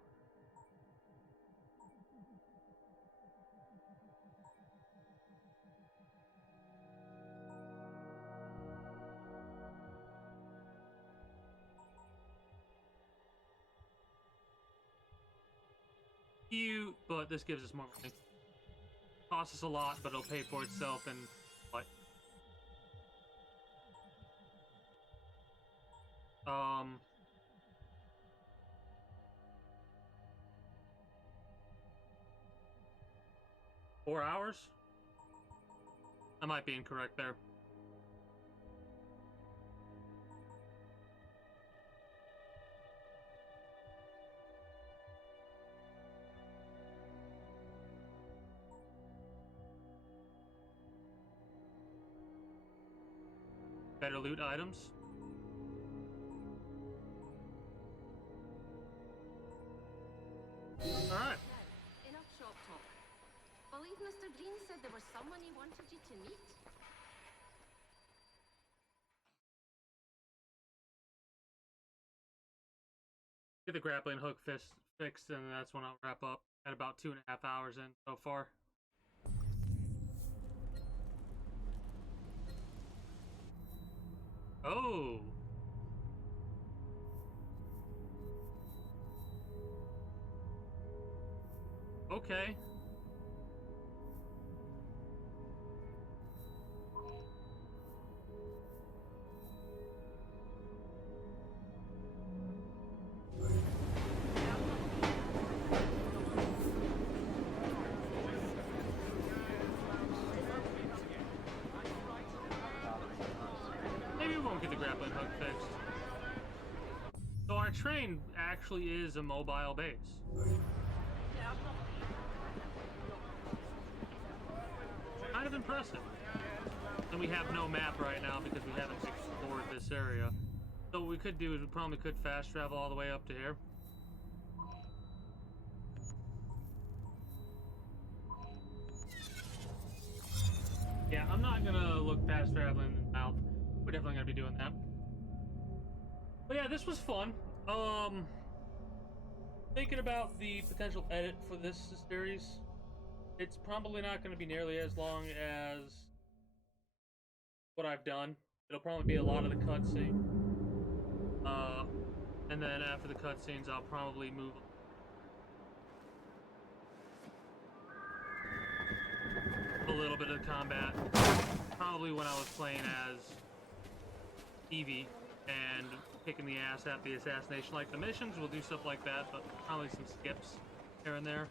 But this gives us more money. Costs us a lot, but it'll pay for itself in what? 4 hours? I might be incorrect there. better loot items. Alright. Enough shop talk. Believe Mr. Green said there was someone he wanted you to meet? Get the grappling hook fixed, and that's when I'll wrap up at about 2.5 hours in so far. Oh. Okay. Maybe we won't get the grappling hook fixed. So our train actually is a mobile base. Kind of impressive. And we have no map right now because we haven't explored this area. So what we could do is we probably could fast travel all the way up to here. Yeah, I'm not gonna look fast traveling in the mouth. We're definitely gonna be doing that. But yeah, this was fun. Thinking about the potential edit for this series, it's probably not going to be nearly as long as what I've done. It'll probably be a lot of the cutscene. And then after the cutscenes, I'll probably move a little bit of combat. Probably when I was playing as Evie and kicking the ass at the assassination. Like the missions, we'll do stuff like that, but probably some skips here and there.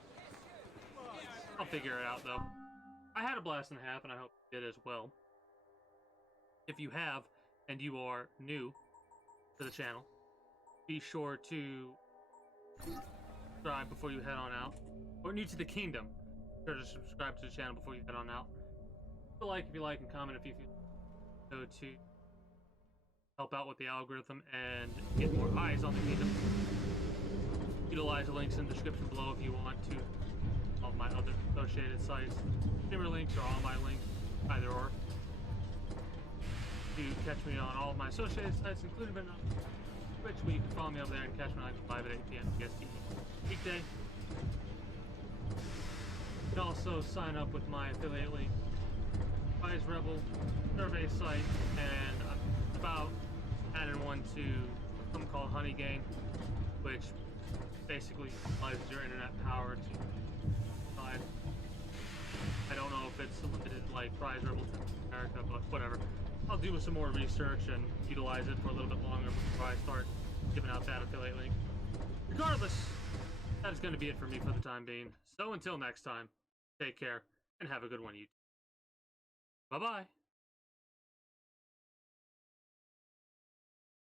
I'll figure it out though. I had a blast and a half, and I hope you did as well. If you have, and you are new to the channel, be sure to subscribe before you head on out. Or new to the kingdom, be sure to subscribe to the channel before you head on out. Leave a like if you like, and comment if you feel so to help out with the algorithm and get more eyes on the kingdom. Utilize the links in the description below if you want to. All my other associated sites, streamer links, or all my links, either or. To catch me on all of my associated sites, including but not Twitch, where you can follow me over there and catch me live at 8 p.m. PST weekday. You can also sign up with my affiliate link, Prize Rebel survey site, and about adding one to something called Honey Gain, which basically utilizes your internet power to provide. I don't know if it's limited like Prize Rebel to America, but whatever. I'll do some more research and utilize it for a little bit longer before I start giving out that affiliate link. Regardless, that is going to be it for me for the time being. So until next time, take care and have a good one, YouTube. Bye-bye.